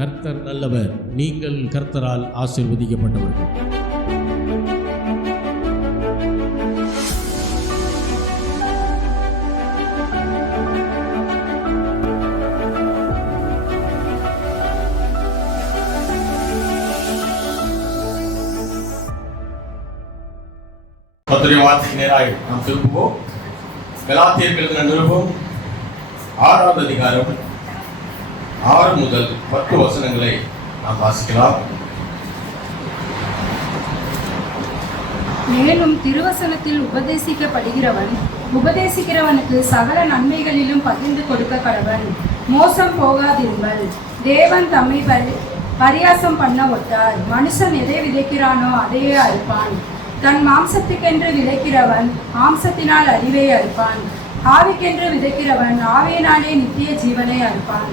கர்த்தர் நல்லவர். நீங்கள் கர்த்தரால் ஆசீர்வதிக்கப்பட்டவர்கள். கர்த்தருடைய வார்த்தைக்கு நேராய் நாம் திரும்புவோம். கலாத்தியருக்கு எழுதின நிருபம் 6வது அதிகாரம் 6 முதல் 10 வசனங்களை நாம் வாசிக்கலாம். மேலும் திருவசனத்தில் உபதேசிக்கிறவனுக்கு சகல நன்மைகளிலும் பகிர்ந்து கொடுக்க கடவன். மோசம் போகாதிருங்கள். தேவன் தம்மை பரியாசம் பண்ண ஒட்டார். மனுஷன் எதை விதைக்கிறானோ அதையே அறுப்பான். தன் மாம்சத்துக்கென்று விதைக்கிறவன் மாம்சத்தினால் அறிவை அறுப்பான். ஆவிக்கென்று விதைக்கிறவன் ஆவியினாலே நித்திய ஜீவனை அறுப்பான்.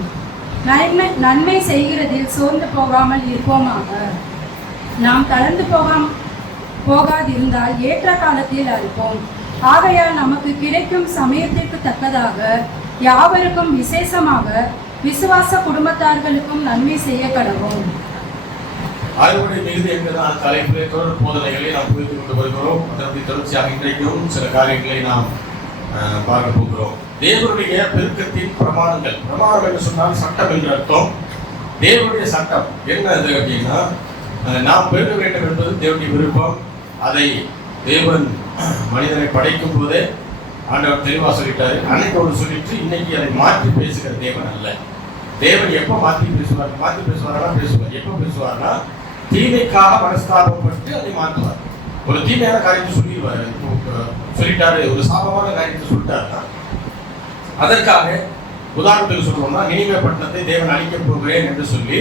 நன்மை செய்கிறதில் சோர்ந்து போகாமல் இருப்போமாக. நாம் தளர்ந்து போகாதிருந்தால் ஏற்ற காலத்தில் அறுப்போம். ஆகையால் நமக்கு கிடைக்கும் சமயத்திற்கு தக்கதாக யாவருக்கும், விசேஷமாக விசுவாச குடும்பத்தார்களுக்கும் நன்மை செய்ய கடவோம். அறுவடை மிகுதி என்பதான தலைப்பிலே தொடர் போதனைகளை நாம் புரிந்து கொண்டு வருகிறோம். அதனுடைய தொடர்ச்சியாக இன்றைக்கும் சில காரியங்களை நாம் பார்க்க போகிறோம். தேவனுடைய பெருக்கத்தின் பிரமாணங்கள். பிரமாணம் என்று சொன்னால் சட்டம் என்று அர்த்தம். தேவனுடைய சட்டம் என்னது அப்படின்னா, நாம் பெருக வேண்டும் என்பது தேவனுடைய விருப்பம். அதை தேவன் மனிதனை படைக்கும் போதே ஆண்டவர் தெளிவாக சொல்லிட்டாரு. அன்னைக்கு ஒரு சொல்லிட்டு இன்னைக்கு அதை மாற்றி பேசுகிற தேவன் அல்ல. தேவன் எப்போ மாற்றி பேசுவார் எப்போ பேசுவார்னா, தீமைக்காக மனஸ்தாபப்பட்டு அதை மாற்றுவார். ஒரு தீமையான காரியத்தை சொல்லிட்டாரு, ஒரு சாபமான காரியத்தை சொல்லிட்டாருன்னா அதற்காக உதாரணத்துக்கு சொல்லணும்னா, நினிவே பட்டணத்தை தேவன் அழிக்க போகிறேன் என்று சொல்லி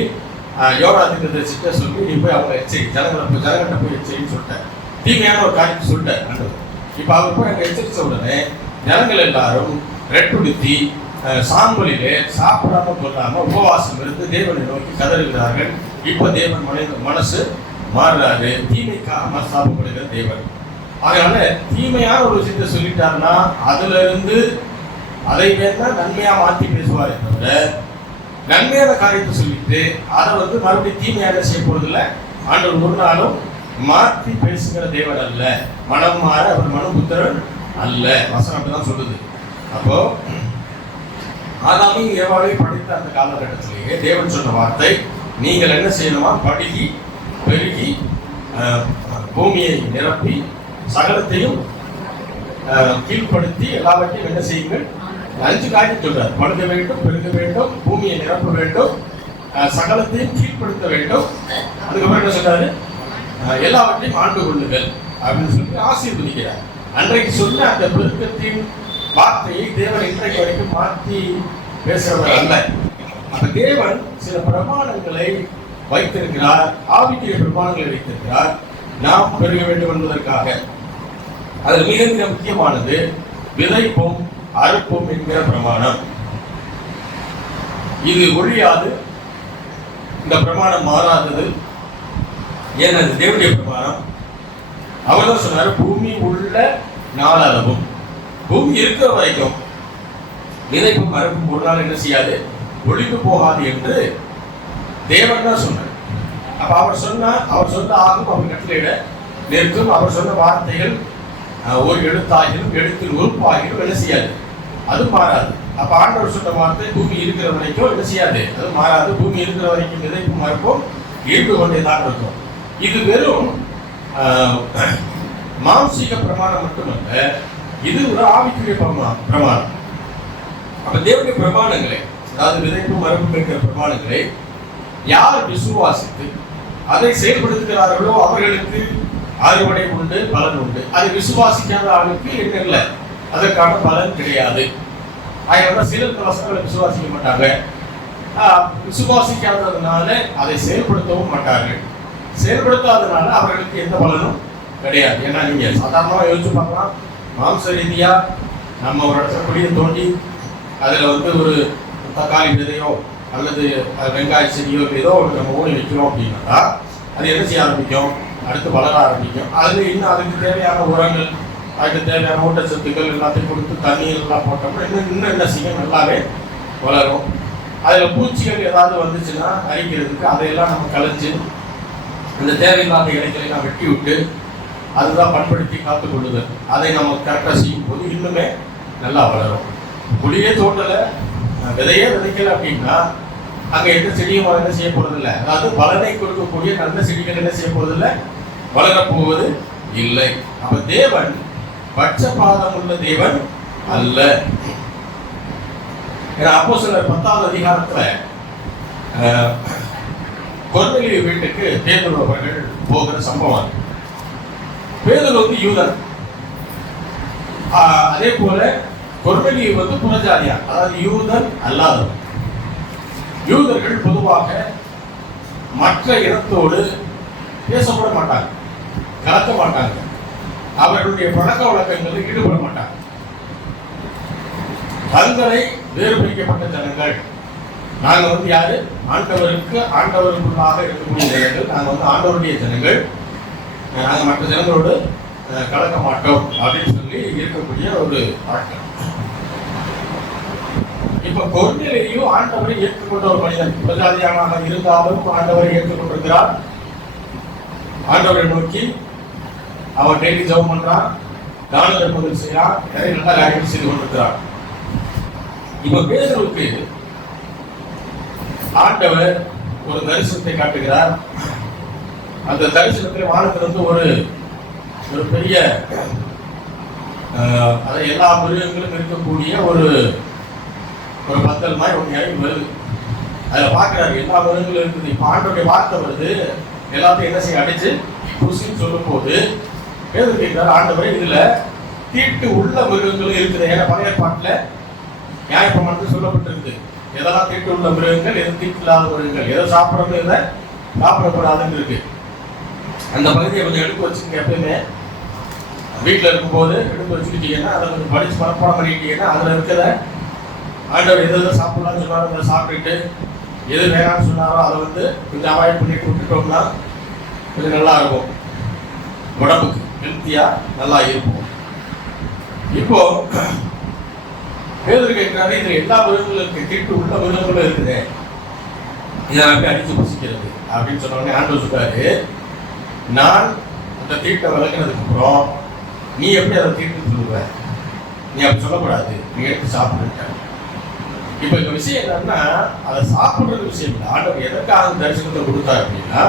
யோராதிபதி சிட்ட சொல்லி நீ போய் அவங்க ஜனங்கள்கிட்ட போய் எச்சரின்னு சொல்லிட்டார். தீமையான ஒரு காரியத்தை சொல்லிட்டார். இப்போ அவர் போய் அங்கே எச்சரித்த உடனே ஜனங்கள் எல்லாரும் ரெட்டுடுத்தி சாம்பலிலே சாப்பிடாம கொள்ளாம உபவாசம் இருந்து தேவனை நோக்கி கதறுகிறார்கள். இப்போ தேவன் மனசு மாறுறாரு. தீமைக்காக மனஸ்தாபப்படுகிற தேவன். அதனால தீமையான ஒரு விஷயத்தை சொல்லிட்டாருன்னா அதுல இருந்து அதை வேணா நன்மையா மாற்றி பேசுவாரே தவிர, நன்மையான காரியத்தை சொல்லிட்டு அதை மறுபடியும் தீமையான செய்ய போறதில்லை. ஆண்டவர் ஒரு நாளும் மாற்றி பேசுகிற தேவன் அல்ல. மனம் மாற அவர் மனுபுத்திரன் அல்ல. வசனம் அப்படிதான் சொல்லுது. அப்போ ஆதாமையும் ஏவாளையும் படைத்த அந்த காலகட்டத்திலேயே தேவன் சொன்ன வார்த்தை, நீங்கள் என்ன செய்யணுமா, படுகி பெருகி பூமியை நிரப்பி சகலத்தையும் கீழ்ப்படுத்தி எல்லாவற்றையும் என்ன செய்யுங்கள். 5 காரியம் சொல்றார். படுக வேண்டும், பெருக வேண்டும், பூமியை நிரப்ப வேண்டும், சகலத்தையும் கீழ்ப்படுத்த வேண்டும். அதுக்கப்புறம் என்ன சொல்றாரு, எல்லாவற்றையும் ஆண்டு கொள்ளுங்கள் அப்படின்னு சொல்லி ஆசீர்வதிக்கிறார். அன்றைக்கு சொன்ன அந்த பெருக்கத்தின் வார்த்தையை தேவன் இன்றைக்கு வரைக்கும் மாற்றி பேசுறவர் அல்ல. அந்த தேவன் சில பிரமாணங்களை வைத்திருக்கிறார். ஆவிக்குரிய பிரமாணங்களை வைத்திருக்கிறார் நாம் பெருக வேண்டும் என்பதற்காக. அதில் மிக மிக முக்கியமானது விதைப்பும் அறுப்பும் என்கிற பிரமாணம். இது ஒழியாது. இந்த பிரமாணம் மாறாதது. ஏன் அது தேவனுடைய பிரமாணம். அவர் தான் சொன்னார், பூமி உள்ள நாளளவும், பூமி இருக்கிற வரைக்கும் விதைப்பும் அறுப்பும் ஒரு நாள் என்ன செய்யாது, ஒழிந்து போகாது என்று தேவன் தான் சொன்னார். அப்ப அவர் சொன்ன ஆகும், அவர் கட்டளையிட நிற்கும். அவர் சொன்ன வார்த்தைகள் ஒரு எழுத்தாகிலும் எழுத்தில் உறுப்பாகிலும் என்ன செய்யாது, அது மாறாது. அப்ப ஆண்டவர் சொன்ன வார்த்தை பூமி இருக்கிற வரைக்கும் என்ன செய்யாது, அது மாறாது. பூமி இருக்கிற வரைக்கும் விதைப்பும் அறுப்பும் இருந்து கொண்டேதான் இருக்கும். இது வெறும் மாம்சீக பிரமாணம் மட்டுமல்ல, இது ஒரு ஆவிக்குரிய பிரமாணம். அப்ப தேவனுடைய பிரமாணங்களை, அதாவது விதைப்பும் மரபும் இருக்கிற பிரமாணங்களை யார் விசுவாசித்து அதை செயல்படுத்துகிறார்களோ அவர்களுக்கு அறுவடை உண்டு, பலன் உண்டு. அதை விசுவாசிக்காத ஆளுக்கு என்ன இல்லை, அதற்கான பலன் கிடையாது. அதனால சிலர் வசனங்களை விசுவாசிக்க மாட்டாங்க. விசுவாசிக்காததுனால அதை செயல்படுத்தவும் மாட்டார்கள். செயல்படுத்தாததுனால அவர்களுக்கு எந்த பலனும் கிடையாது. ஏன்னா நீங்க சாதாரணமாக யோசிச்சு பார்க்கலாம். மாம்ச ரீதியா நம்ம ஒரு இடத்துல குடியை தோண்டி அதில் ஒரு தக்காளி விதையோ அல்லது வெங்காய செடியோ ஏதோ நம்ம ஊனி வைக்கிறோம் அப்படின்னா அது என்ன செய்ய ஆரம்பிக்கும், அடுத்து வளர ஆரம்பிக்கும். அதில் இன்னும் அதுக்கு தேவையான உரங்கள், அதுக்கு தேவையான ஊட்டச்சத்துக்கள் எல்லாத்தையும் கொடுத்து தண்ணீர் எல்லாம் போட்டோம்னா இன்னும் என்ன செய்யும், நல்லாவே வளரும். அதில் பூச்சிகள் ஏதாவது வந்துச்சுன்னா அழிக்கிறதுக்கு அதையெல்லாம் நம்ம கலைஞ்சு அந்த தேவையில்லாத இலைகளை நான் வெட்டி விட்டு அதுதான் பண்படுத்தி காத்து கொள்ளுதல். அதை நம்ம கரெக்டாக செய்யும் போது இன்னுமே நல்லா வளரும். புளியே தோட்டலை விதையே விதைக்கல அப்படின்னா அங்கே எந்த செடியும் என்ன செய்ய போறதில்லை. அதாவது பலனை கொடுக்கக்கூடிய நல்ல செடிகள் என்ன செய்ய போறதில்லை, வளரப்போவது இல்லை. அப்ப தேவன் பட்சபாதம் உள்ள தேவன் அல்ல. அப்போஸ்தலர் 10வது அதிகாரத்துல கொர்நேலியு வீட்டுக்கு பேதுரு அவர்கள் போகிற சம்பவம். பேதுரு வந்து யூதன், அதே போல கொர்நேலியு வந்து புறஜாதியார், அதாவது யூதன் அல்லாதவர். யூதர்கள் பொதுவாக மற்ற இனத்தோடு பேசப்பட மாட்டாங்க, கலக்க மாட்டாங்க, அவர்களுடைய பழக்க வழக்கங்களில் ஈடுபட மாட்டாங்க. தங்களை வேறுபடுத்தப்பட்ட ஜனங்கள். நாங்கள் வந்து யாரு? ஆண்டவருக்குள்ளாக இருக்கக்கூடிய ஜனங்கள். நாங்கள் வந்து ஆண்டவருடைய ஜனங்கள், நாங்கள் மற்ற ஜனங்களோடு கலக்க மாட்டோம் அப்படின்னு சொல்லி இருக்கக்கூடிய ஒரு ஆட்கள். இப்ப கொர்நேலியு ஆண்டவரை ஏற்றுக்கொண்ட ஒரு மனிதன், பிரஜாதியாக இருந்தாலும் ஆண்டவரை ஏற்றுக்கொண்டிருக்கிறார். ஆண்டவரை நோக்கி அவர் டெய்லி ஜெபம் பண்றார், தான தர்மங்கள் செய்யறார், நிறைய நல்ல காரியங்கள் செய்து கொண்டிருக்கிறார். இப்ப பேதுருவுக்கு ஆண்டவர் ஒரு தரிசனத்தை காட்டுகிறார். அந்த தரிசனத்தில் வானத்திலிருந்து ஒரு பெரிய எல்லா மிருகங்களும் இருக்கக்கூடிய ஒரு பந்தல் மாதிரி ஒன்று இறங்கி வருது. அதில் பார்க்குறாரு எல்லா மிருகங்களும் இருக்குது. இப்போ ஆண்டோடைய வார்த்தை வருது, எல்லாத்தையும் என்ன செய்ய அடிச்சு புசின்னு சொல்லும் போது பேதுரு கேட்கிறார், ஆண்டவரே இதுல தீட்டு உள்ள மிருகங்களும் இருக்குது. ஏன்னா பழைய பாட்டில் நியாயப்பிரமாணத்தில் சொல்லப்பட்டிருக்கு எதெல்லாம் தீட்டு உள்ள மிருகங்கள், எது தீட்டு இல்லாத மிருகங்கள், எதை சாப்பிடறது இல்லை சாப்பிடக்கூடாதுன்னு இருக்கு. அந்த பகுதியை கொஞ்சம் எடுத்து வச்சுங்க. எப்பயுமே வீட்டில் இருக்கும்போது எடுத்து வச்சுக்கிட்டீங்கன்னா அதை கொஞ்சம் படிச்சு மனப்பாடம் பண்ணிக்கிட்டீங்கன்னா அதில் இருக்கிற ஆண்டவர் எது சாப்பிடலாம்னு சொன்னாரோ அதை சாப்பிட்டுட்டு எது வேணாம்னு சொன்னாரோ அதை வந்து கொஞ்சம் அவாய்ட் பண்ணிட்டு விட்டுட்டோம்னா கொஞ்சம் நல்லா இருக்கும், உடம்புக்கு ஹெல்த்தியா நல்லா இருக்கும். இப்போ பேதுரு கேட்கிறாரு, இதுல எல்லா மிருகங்களும் இருக்கு, தீட்டு உள்ள மிருகங்களும் இருக்குது, இதை போய் அடிச்சு புசிக்கிறது அப்படின்னு சொன்ன உடனே ஆண்டவர் சொல்றாரு, நான் அந்த தீட்டை விளக்குனதுக்கு அப்புறம் நீ எப்படி அதை தீட்டு சொல்லுவ? நீ அப்படி சொல்லக்கூடாது, நீ எடுத்து சாப்பிட்டு. இப்ப இந்த விஷயம் என்னன்னா, அதை சாப்பிடுறது விஷயம் இல்லை. ஆண்டவர் எதற்காக தரிசனத்தை கொடுத்தாரு அப்படின்னா,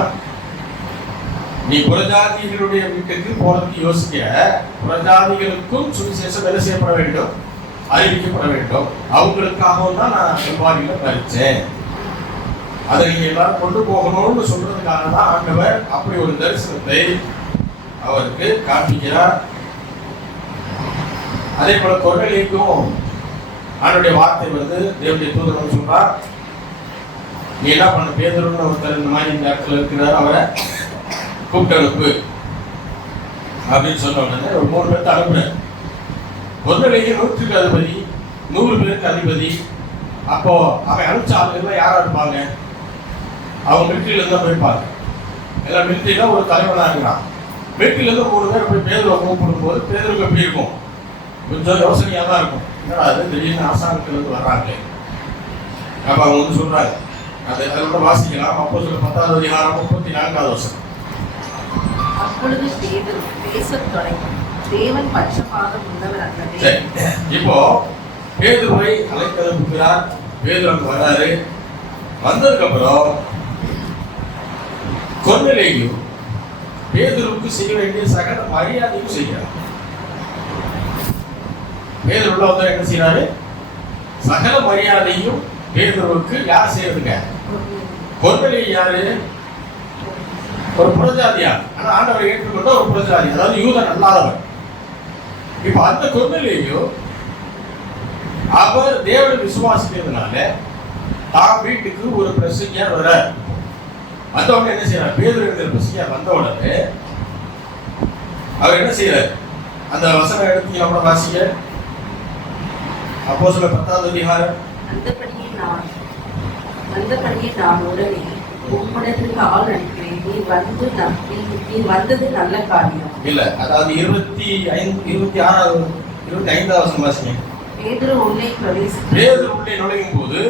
நீ புறஜாதிகளுடைய வீட்டுக்கு போறதுக்கு யோசிக்க, புறஜாதிகளுக்கும் சுவிசேஷம் வேலை செய்யப்பட வேண்டும், அறிவிக்கப்பட வேண்டும். அவங்களுக்காகவும் தான் நான் கல்வாரியில மரிச்சேன். அதை நீங்க எல்லாரும் கொண்டு போகணும்னு சொல்றதுக்காக தான் ஆண்டவர் அப்படி ஒரு தரிசனத்தை அவருக்கு காண்பிக்கிறார். அதே போல கொர்நேலியுக்கும் ஆண்டவருடைய வார்த்தை வருது, தேவனுடைய தூதன் சொல்றார், நீ என்ன பண்ண, பேதுருன்னு ஒருத்தர் இந்த மாதிரி இந்த இடத்துல இருக்கிறார், அவரை கூப்பிட்டு அனுப்பு அப்படின்னு சொன்ன உடனே ஒரு 3 பேருக்கு அனுப்புறேன். கொர்நேலியு 100க்கு அதிபதி, 100 பேருக்கு அதிபதி. அப்போ அவன் அனுப்பிச்ச ஆளுகள் யாரா இருப்பாங்க? அவங்க மிலிட்டரியில இருந்தா போயிருப்பாங்க. எல்லாம் மிலிட்டரியில ஒரு தலைவனா இருக்கிறான். மிலிட்டரியில இருந்து 3 பேர் போய் பேதுருவை கூப்பிடும் போது பேதுருக்கு எப்படி இருக்கும்? கொஞ்சம் யோசனையா தான் இருக்கும். என்னடா அது திடீர்னு அரசாங்கத்துல இருந்து வர்றாங்களே. அப்ப அவங்க வந்து சொல்றாங்க, அதோட வாசிக்கலாம். அப்போஸ்தலர் 10வது அதிகாரம் 34வது வசனம். அப்பொழுது பேதுரு பேசத் தொடங்கி, தேவன் பட்சபாதம் உள்ளவர் அல்லவே. இப்போ பேதுருவை அழைக்க அனுப்புகிறார். பேதுரு அங்க வர்றாரு. வந்ததுக்கு அப்புறம் கொர்நேலியு பேதுருவுக்கு செய்ய வேண்டிய சகல மரியாதையும் செய்கிறார். பேதுரு உள்ள வந்தா என்ன செய்யறாரு? சகல மரியாதையும் பேதுருவுக்கு யார் செய்யறதுங்க? கொர்நேலியு யாரு? ஒரு புறஜாதியா, ஆனா ஆண்டவரை ஏற்றுக்கொண்ட ஒரு புறஜாதி, அதாவது யூதன் அல்லாதவர். இப்ப அந்த கொர்நேலியு அவர் தேவனை விசுவாசிக்கிறதுனால தான் வீட்டுக்கு ஒரு பிரசங்கியார் வர வந்த உடனே என்ன செய்யறார்? பேதுரு பிரசங்கியார் வந்த உடனே அவர் என்ன செய்யறார்? அந்த வசனம் எடுத்து நம்ம வாசிக்க. அப்போஸ்தலர் 10வது அதிகாரம். அந்தபடியே நான் உடனே உம்மிடத்திற்கு ஆள் அனுப்பினேன், நீ வந்தது நல்ல காரியம். இல்ல, அதாவது 25வது வசனம் வாசிங்க. பேதுரு உள்ளே பிரவேசித்து பேதுரு உள்ளே நுழையும் போது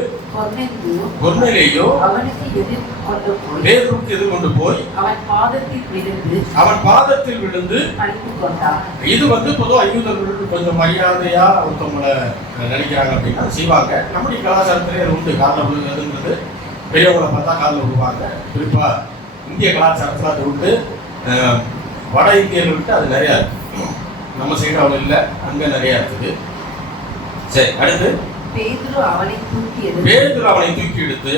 கொர்நேலியு அவனுக்கு எதிர்கொண்டு போய் பேதுருக்கு எதிர்கொண்டு போய் அவன் பாதத்தில் விழுந்து பணிந்து கொண்டான். இது பொதுவா யூதர்களுக்கு கொஞ்சம் மரியாதையா ஒருத்தவங்களை நினைக்கிறாங்க அப்படின்னா செய்வாங்க. நம்முடைய கலாச்சாரத்திலே அது உண்டு. காலில் விழுகிறதுன்றது பெரியவங்களை பார்த்தா காலில் விழுவாங்க. குறிப்பா இந்திய கலாச்சாரத்தில் அது உண்டு. வட இந்தியர்களுக்கு அது நிறையா இருக்கு. நம்ம சைடு அவ்வளோ இல்லை, அங்கே நிறையா இருக்குது. சரி, அடுத்து பேதுரு அவனை தூக்கி எடுத்து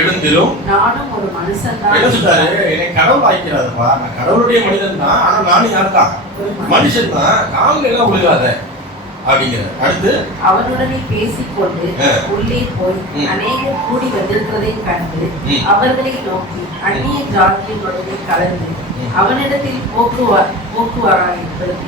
எழுந்திரும். நானும் ஒரு மனுஷன் தான். என்ன சொல்றாரு? என்னை கடவுள் ஆக்கிறாருப்பா, நான் கடவுளுடைய மனிதன் தான், ஆனா நானும் யார் தான்? மனுஷன் தான். நாங்கள் எல்லாம் விழுகாத அப்படிங்கிறார். அடுத்து அவனுடனே பேசிக்கொண்டு உள்ளே போய் அநேகர் கூடி வந்திருக்கிறதை கண்டு அவர்களை நோக்கி அந்நிய ஜாதிகளுடனே கலந்து அவனிடத்தில் போக்குவராய்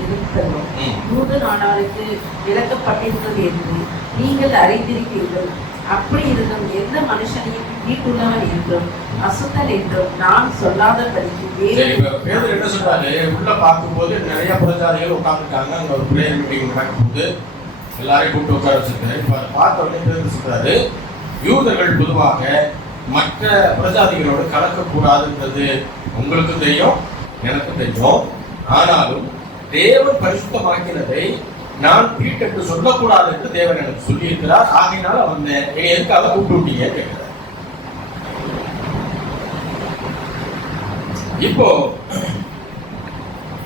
இருக்கிறோம். யூத நாடாளுக்கு விளக்கப்பட்டிருக்கிறது என்று நீங்கள் அறிந்திருக்கிறீர்கள். அப்படி இருந்தும் எந்த மனுஷனையும் வீட்டுள்ளவன் என்றும் அசுத்தன் என்றும் நான் சொல்லாதபடிக்கு பேதுரு என்ன சொல்றாரு? உள்ள பார்க்கும்போது நிறைய புறஜாதிகள் உட்கார்ந்துருக்காங்க. அங்க ஒரு பிரேயர் மீட்டிங் நடக்கும்போது எல்லாரையும் கூப்பிட்டு உட்கார வச்சிருக்காரு. இப்ப அதை பார்த்த உடனே பேதுரு சொல்றாரு, யூதர்கள் பொதுவாக மற்ற புறஜாதிகளோடு கலக்கக்கூடாதுன்றது உங்களுக்கும் தெரியும், எனக்கும் தெரியும். ஆனாலும் தேவன் பரிசுத்தமாக்கினதை நான் தீட்டென்று சொல்லக்கூடாது என்று தேவன் எனக்கு சொல்லி இருக்கிறார். ஆகையினால் அவன் என்னை எதுக்காக கூப்பிட்டு விட்டீங்க கேட்கிறார். இப்போ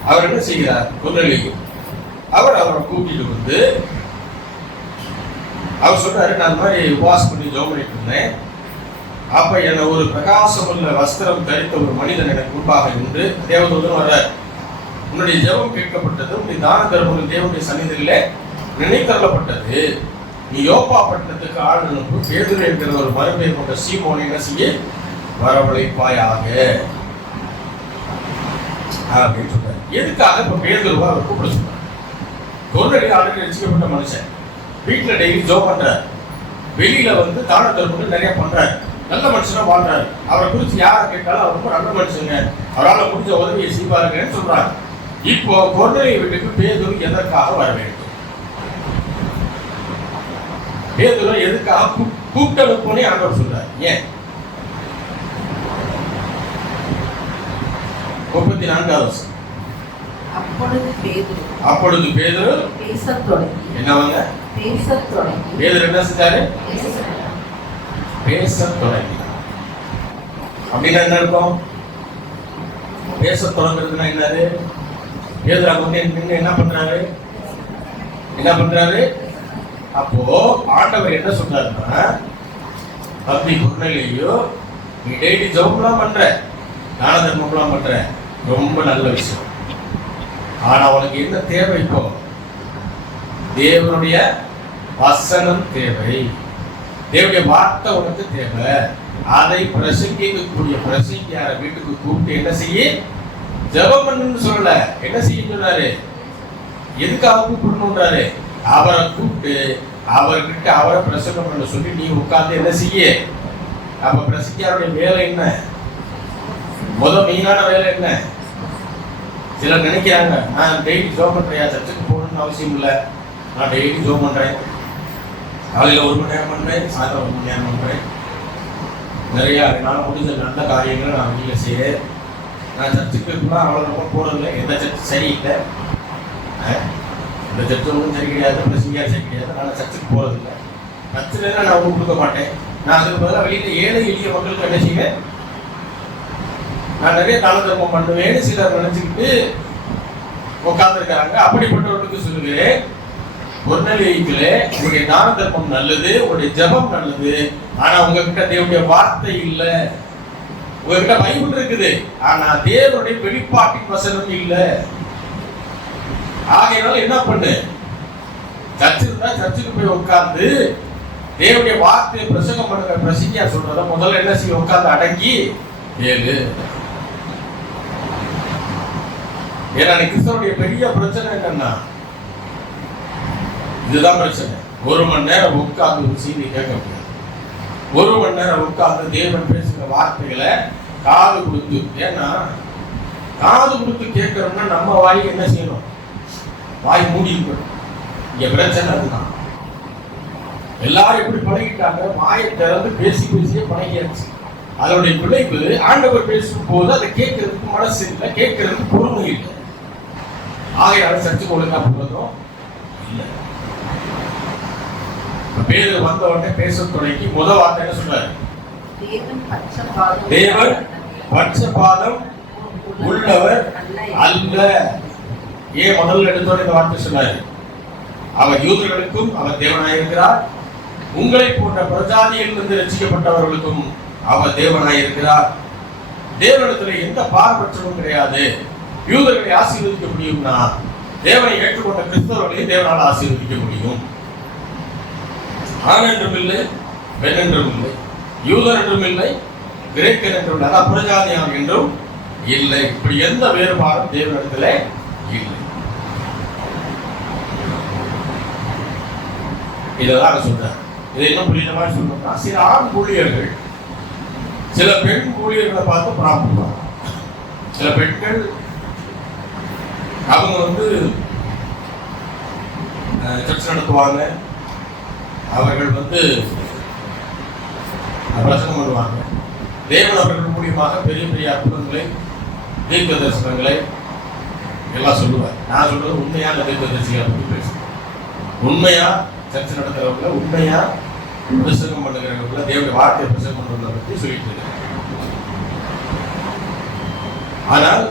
அவர் என்ன செய்கிறார்? கொர்நேலியு அவரை கூட்டிட்டு அவர் சொல்றாரு, நான் இந்த மாதிரி உபவாசம் பண்ணி ஜெபம் பண்ணிட்டு இருந்தேன். அப்ப என்ன ஒரு பிரகாசமுள்ள வஸ்திரம் தரித்த ஒரு மனிதன் எனக்கு முன்பாக நின்று தேவதூதன் வர்றார். உன்னுடைய ஜெபம் கேட்கப்பட்டது, உன்னுடைய தான தர்மங்கள் தேவனுடைய சன்னிதியிலே நினைத்தரப்பட்டது. நீ யோப்பா பட்டணத்துக்கு ஆள் அனுப்பு, பேதுரு என்கிற ஒரு மறுபெயர் கொண்ட சீமோனை என்ன செய்ய வரவழைப்பாயாக அப்படின்னு சொல்றாரு. எதுக்காக இப்ப பேதுருவா அவர் கூப்பிட சொல்றாரு? கொர்நேலியு ஆல்ரெடி ரட்சிக்கப்பட்ட மனுஷன், வீட்டுல டெய்லி ஜெபம் பண்றாரு, வெளியில தான தர்மங்கள் நிறைய பண்றாரு, நல்ல மனுஷனா வாழ்றாரு. அவரை குறித்து யாரை கேட்டாலும் அவர் ரொம்ப நல்ல மனுஷங்க, அவரால் முடிஞ்ச உதவியை செய்வாருங்கன்னு சொல்றாரு. இப்போ கொர்நேலியு வீட்டுக்கு பேதுரு எதற்காக வர வேண்டும்? பேதுரு எதுக்காக கூப்பிட்டனுப்போனே ஆண்டவர் சொல்றாரு. ஏன்? 34வது வருஷம். அப்பொழுது பேதுரு பேசத் தொடங்கி. என்னவங்க? பேசத் தொடங்கி. பேதுரு என்ன செஞ்சாரு? பேசத் தொடங்கி. அப்படின்னா என்ன இருக்கும்? பேசத் தொடங்குறதுன்னா என்னது? பேதுரு அங்க நின்று என்ன பண்றாரு? அப்போ ஆண்டவர் என்ன சொல்றாருன்னா, தம்பி கொர்நேலியு, நீ டெய்லி ஜெபம்லாம் பண்ற, தான தர்மம்லாம் பண்ற, ரொம்ப நல்ல விஷயம். ஆனா உனக்கு என்ன தேவை? இப்போ தேவனுடைய வசனம் தேவை, தேவனுடைய வார்த்தை உனக்கு தேவை. அதை பிரசங்கிக்கக்கூடிய பிரசங்கியார வீட்டுக்கு கூப்பிட்டு என்ன செய்ய? ஜெபம் பண்ணுன்னு சொல்லல, என்ன செய்ய சொன்னாரு? எதுக்காக கூப்பிடணுன்றாரு? அவரை கூப்பிட்டு அவர்கிட்ட அவரை பிரசங்கம் பண்ண சொல்லி நீ உட்கார்ந்து என்ன செய்ய? அப்ப பிரசங்கியாருடைய வேலை என்ன? மெயினான வேலை என்ன? சிலர் நினைக்கிறாங்க, நான் டெய்லி ஜெபம் பண்றேன், சர்ச்சுக்கு போகணும்னு அவசியம் இல்லை, நான் டெய்லி ஜெபம் பண்றேன், காலையில் 1 மணி நேரம் பண்றேன், சாயந்தரம் 1 மணி நேரம் பண்றேன், நிறைய என்னால் முடிஞ்ச நல்ல காரியங்களை நான் வெளியில் செய்கிறேன், நான் சர்ச்சுக்கு அவ்வளோ ரொம்ப போறதில்லை, எந்த சர்ச்சு சரியில்லை, இந்த சர்ச்சு ஒன்றும் சரி கிடையாது, பிரசங்கியார் சரி கிடையாது, நான் சர்ச்சுக்கு போறதில்லை, சர்ச்சில் நான் ஒன்றும் கொடுக்க மாட்டேன், நான் அதுக்கு பதிலாக வெளியில் ஏழை எளிய மக்களுக்கு என்ன செய்வேன்? நான் நிறைய தான தர்மம் பண்ணுவேன்னு சிலர் நினைச்சுக்கிட்டு உட்கார்ந்துருக்காங்க. அப்படிப்பட்டவர்களுக்கு சொல்லுகிறேன், கொர்நேலியுக்களே, உங்களுடைய தான தர்மம் நல்லது, உங்களுடைய ஜெபம் நல்லது, ஆனா உங்ககிட்ட தேவனுடைய வார்த்தை இல்லை. உங்ககிட்ட பைபிள் இருக்குது, ஆனா தேவனுடைய வெளிப்பாட்டின் வசனம் இல்லை. ஆகையினால என்ன பண்ணு? சர்ச்சு இருந்தா சர்ச்சுக்கு போய் உட்கார்ந்து தேவனுடைய வார்த்தையை பிரசங்கம் பண்ணுங்க. பிரசங்கியா சொல்றத முதல்ல என்ன செய்ய? உட்கார்ந்து அடங்கி கேளு. ஏன்னா கிறிஸ்தவனுடைய பெரிய பிரச்சனை என்னன்னா, இதுதான் பிரச்சனை. 1 மணி நேரம் உட்கார்ந்து ஒரு செய்தி கேட்க முடியாது. 1 மணி நேரம் உட்கார்ந்து தேவன் பேசுகிற வார்த்தைகளை காது கொடுத்து, ஏன்னா காது கொடுத்து கேட்கறோம்னா நம்ம வாய் என்ன செய்யணும்? வாய் மூடி இருக்கணும். இங்க பிரச்சனை அதுதான். எல்லாரும் எப்படி பழகிட்டாங்க, வாயை திறந்து பேசி பேசியே பழகியாச்சு. அதனுடைய விளைவு ஆண்டவர் பேசும் போது அதை கேட்கறதுக்கு மனசு இல்லை, கேட்கறதுக்கு பொறுமை இல்லை. ஆகையால சர்ச்சுக்கு ஒழுங்கா போகிறதும் இல்லை. பேர் வந்த உடனே பேச தொடங்கி முதல் வார்த்தை என்ன சொன்னாரு? தேவன் பட்சபாதம் உள்ளவர் அல்ல. ஏன் முதல்ல எடுத்தோட இந்த வார்த்தை சொன்னாரு? அவர் யூதர்களுக்கும் அவர் தேவனாயிருக்கிறார், உங்களை போன்ற பிரஜாதியிலிருந்து ரட்சிக்கப்பட்டவர்களுக்கும் அவர் தேவனாயிருக்கிறார். தேவனிடத்துல எந்த பாரபட்சமும் கிடையாது. யூதர்களை ஆசீர்வதிக்க முடியும்னா தேவனை ஏற்றுக்கொண்ட கிறிஸ்தவர்களையும் தேவனால் ஆசீர்வதிக்க முடியும். ஆண் என்றும் இல்லை, பெண் என்றும் இல்லை, யூதர் என்றும் இல்லை, கிரேக்கர் என்றும் இல்லை, அதான் புறஜாதியான் என்றும் இல்லை. இப்படி எந்த வேறுபாடும் தேவனிடத்துல இல்லை. இதெல்லாம் சொல்றார். இதை இன்னும் புரியுற மாதிரி சொல்லணும்னா, சில ஆண் ஊழியர்கள் சில பெண் ஊழியர்களை பார்த்து பொறாமைப்படுவாங்க. சில பெண்கள் அவங்க சர்ச்சை நடத்துவாங்க, அவர்கள் பிரசங்கம் பண்ணுவாங்க. தேவன் அவர்கள் மூலியமாக பெரிய பெரிய அற்புதங்களை, தீர்க்க தரிசனங்களை எல்லாம் சொல்லுவார். நான் சொல்றது உண்மையான தீர்க்க தரிசிகளை பற்றி பேசுறேன். உண்மையா சர்ச்சை நடத்துறவங்கள, உண்மையா பிரசங்கம் பண்ணுகிறவங்கள, தேவனுடைய வார்த்தையை பிரசங்கம் பண்ணுறவங்களை பற்றி சொல்லிட்டு இருக்கேன். ஆனால்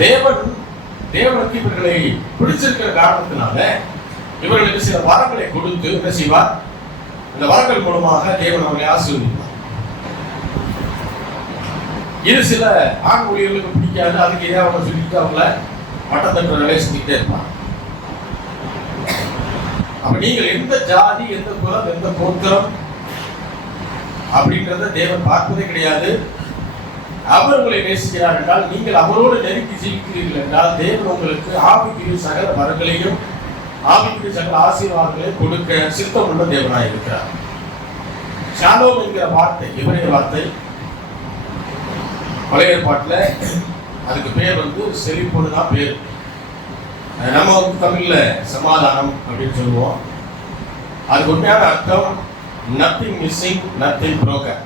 தேவனுக்கு இவர்களை பிடிச்சிருக்கிற காரணத்தினால இவர்களுக்கு சில வரங்களை கொடுத்து என்ன செய்வார்? இந்த வரங்கள் மூலமாக தேவன் அவர்களை ஆசீர்வதிப்பார். இது சில ஆண் ஊழியர்களுக்கு பிடிக்காது. அதுக்கு ஏதாவது அவங்க சொல்லிட்டு அவங்கள மட்டத்தட்ட வேலையை செஞ்சுக்கிட்டே இருப்பாங்க. அப்ப நீங்கள் எந்த ஜாதி, எந்த குலம், எந்த கோத்திரம் அப்படின்றத தேவன் பார்ப்பதே கிடையாது. அவர் உங்களை நேசிக்கிறார் என்றால், நீங்கள் அவரோடு நெருங்கி ஜீவிக்கிறீர்கள் என்றால், தேவன் உங்களுக்கு ஆவிக்குரிய சகல வரங்களையும் ஆவிக்குரிய சகல ஆசீர்வாதங்களையும் கொடுக்க சித்தம் உள்ள தேவனாய் இருக்கிறார். ஷாலோம் என்கிற வார்த்தை, எபிரேய வார்த்தை, பழைய ஏற்பாட்டில் அதுக்கு பேர் செழிப்புன்னு தான் பேர். நம்ம தமிழ்ல சமாதானம் அப்படின்னு சொல்லுவோம். அதுக்கு உண்மையான அர்த்தம் நத்திங் மிஸ்ஸிங், நத்திங் புரோக்கன்.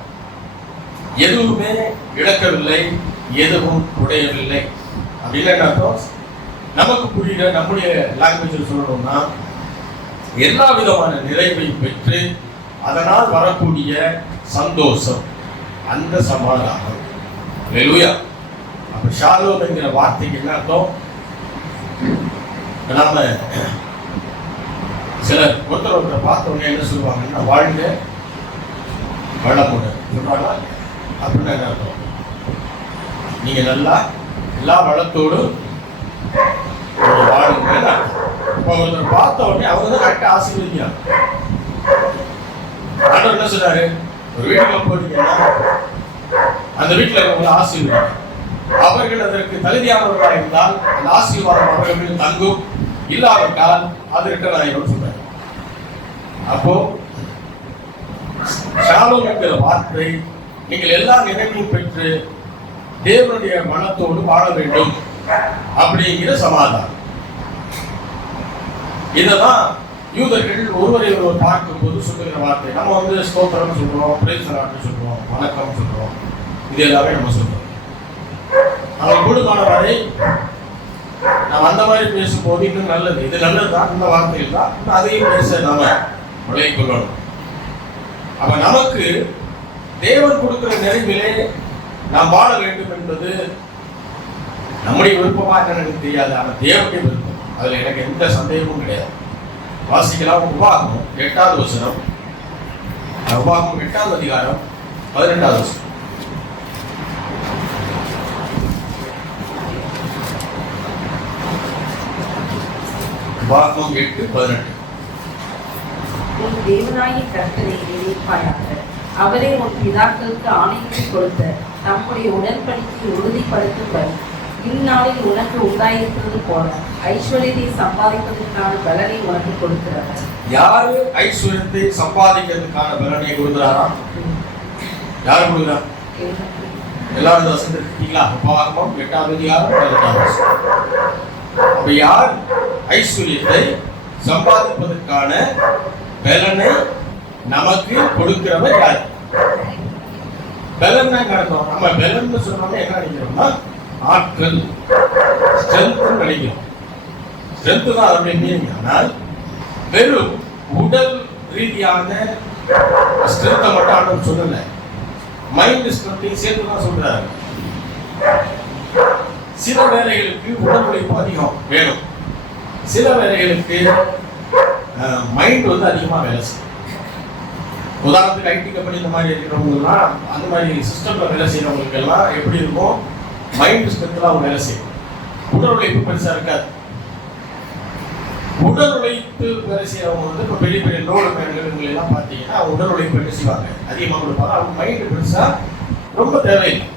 எதுவுமே இழக்கவில்லை, எதுவும் உடையவில்லை அப்படின்னு என்ன அர்த்தம்? நமக்கு புரியுற நம்முடைய லாங்குவேஜில் சொல்லணும்னா, எல்லா விதமான நிறைவை பெற்று அதனால் வரக்கூடிய சந்தோஷம், அந்த சமாதானம். ஹல்லேலூயா. அப்ப ஷாலோம் என்கிற வார்த்தைக்கு என்ன அர்த்தம்? நாம சிலர் ஒருத்தர் பார்த்த உடனே என்ன சொல்லுவாங்கன்னா, வாழ்க வளமுடன் சொல்றாங்களா? அப்படின்னு என்ன அர்த்தம்? நீங்க நல்லா எல்லா வளத்தோடும் வாழுங்க. ஒருத்தர் பார்த்த உடனே அவங்க தான் கரெக்டா ஆசீர்வதிக்கிறாங்க. ஆண்டவர் என்ன சொன்னாரு? ஒரு வீட்டுக்குள்ள போறீங்கன்னா அந்த வீட்டுல உங்களை ஆசீர்வதிங்க. அவர்கள் அதற்கு தகுதியானவர்களாக இருந்தால் அந்த ஆசீர்வாதம் அவர்கள் தங்கும், இல்லாவிட்டால் அது ரிட்டர்ன் ஆகிடும் சொல்றாரு. அப்போ ஷாலோம் என்கிற வார்த்தை, நீங்கள் எல்லா நிறைவையும் பெற்று தேவனுடைய மனத்தோடு வாழ வேண்டும் அப்படிங்கிற சமாதானம். இததான் யூதர்கள் ஒருவரை ஒருவர் பார்க்கும் போது சொல்லுகிற வார்த்தை. நம்ம ஸ்தோத்திரம் சொல்றோம், பிரேஸ் லார்ட்னு சொல்றோம், வணக்கம் சொல்றோம், இது எல்லாமே நம்ம சொல்றோம். அவர் கூடுமான வரை நாம் அந்த மாதிரி பேசும்போது இன்னும் நல்லது, இது நல்லதுதான், இந்த வார்த்தைகள் தான், அதையும் பேச நாம விலகிக் கொள்ளணும். அப்ப நமக்கு தேவன் கொடுக்கிற நிறைவிலே நாம் வாழ வேண்டும் என்பது நம்முடைய விருப்பமா எனக்கு தெரியாது, ஆனா தேவனுடைய விருப்பம். அதுல எனக்கு எந்த சந்தேகமும் கிடையாது. வாசிக்கலாம். உபாகமம் 8வது வசனம், உபாகமம் 8வது அதிகாரம் 18வது வசனம். உபாகமம் 8:18. உன் தேவனாகிய கர்த்தரை நினைப்பாயாக, அவரே உன் பிதாக்களுக்கு ஆணையிட்டு கொடுத்த நம்முடைய உடன்படிக்கையை உறுதிப்படுத்தும்படி இந்நாளில் உனக்கு உண்டாயிருக்கிறது போல ஐஸ்வர்யத்தை சம்பாதிப்பதற்கான பலனை உனக்கு கொடுக்கிறார். யாரு ஐஸ்வர்யத்தை சம்பாதிக்கிறதுக்கான பலனை கொடுக்கிறாரா? யாரு கொடுக்கிறார்? எல்லாரும் வசனம் இருக்கீங்களா? உபாகமம் 8வது அதிகாரம் 18வது வசனம். அப்ப யார் ஐஸ்வர்யத்தை சம்பாதிப்பதற்கான பலனை நமக்கு கொடுக்கிறவர் யார்? பலன் நடக்கும். நம்ம பலன் சொன்னோம்னா என்ன நினைக்கிறோம்னா ஆற்றல், ஸ்ட்ரென்த் நினைக்கிறோம். ஸ்ட்ரென்த் தான் அதனுடைய மீனிங். ஆனால் வெறும் உடல் ரீதியான ஸ்ட்ரென்த்தை மட்டும் ஆண்டவர் சொல்லல, மைண்ட் ஸ்ட்ரென்த்தையும் சேர்த்து தான் சொல்றாரு. சில வேலைகளுக்கு உடல் உழைப்பு அதிகம் வேணும், சில வேலைகளுக்கு மைண்ட் அதிகமாக வேலை செய்யும். உதாரணத்துக்கு ஐடி கம்பெனி இந்த மாதிரி இருக்கிறவங்கலாம், அந்த மாதிரி சிஸ்டம்ல வேலை செய்யறவங்களுக்கு எல்லாம் எப்படி இருக்கும், மைண்ட் ஸ்ட்ரென்த்ல அவங்க வேலை செய்யும். உடல் உழைப்பு பெருசா இருக்காது. உடல் உழைப்பு வேலை செய்யறவங்க இப்போ பெரிய பெரிய லோடு மேன்கள் எல்லாம் பார்த்தீங்கன்னா உடல் உழைப்பு என்ன செய்வாங்க, அதிகமாக கொடுப்பாங்க. அவங்க மைண்ட் பெருசா ரொம்ப தேவையில்லை.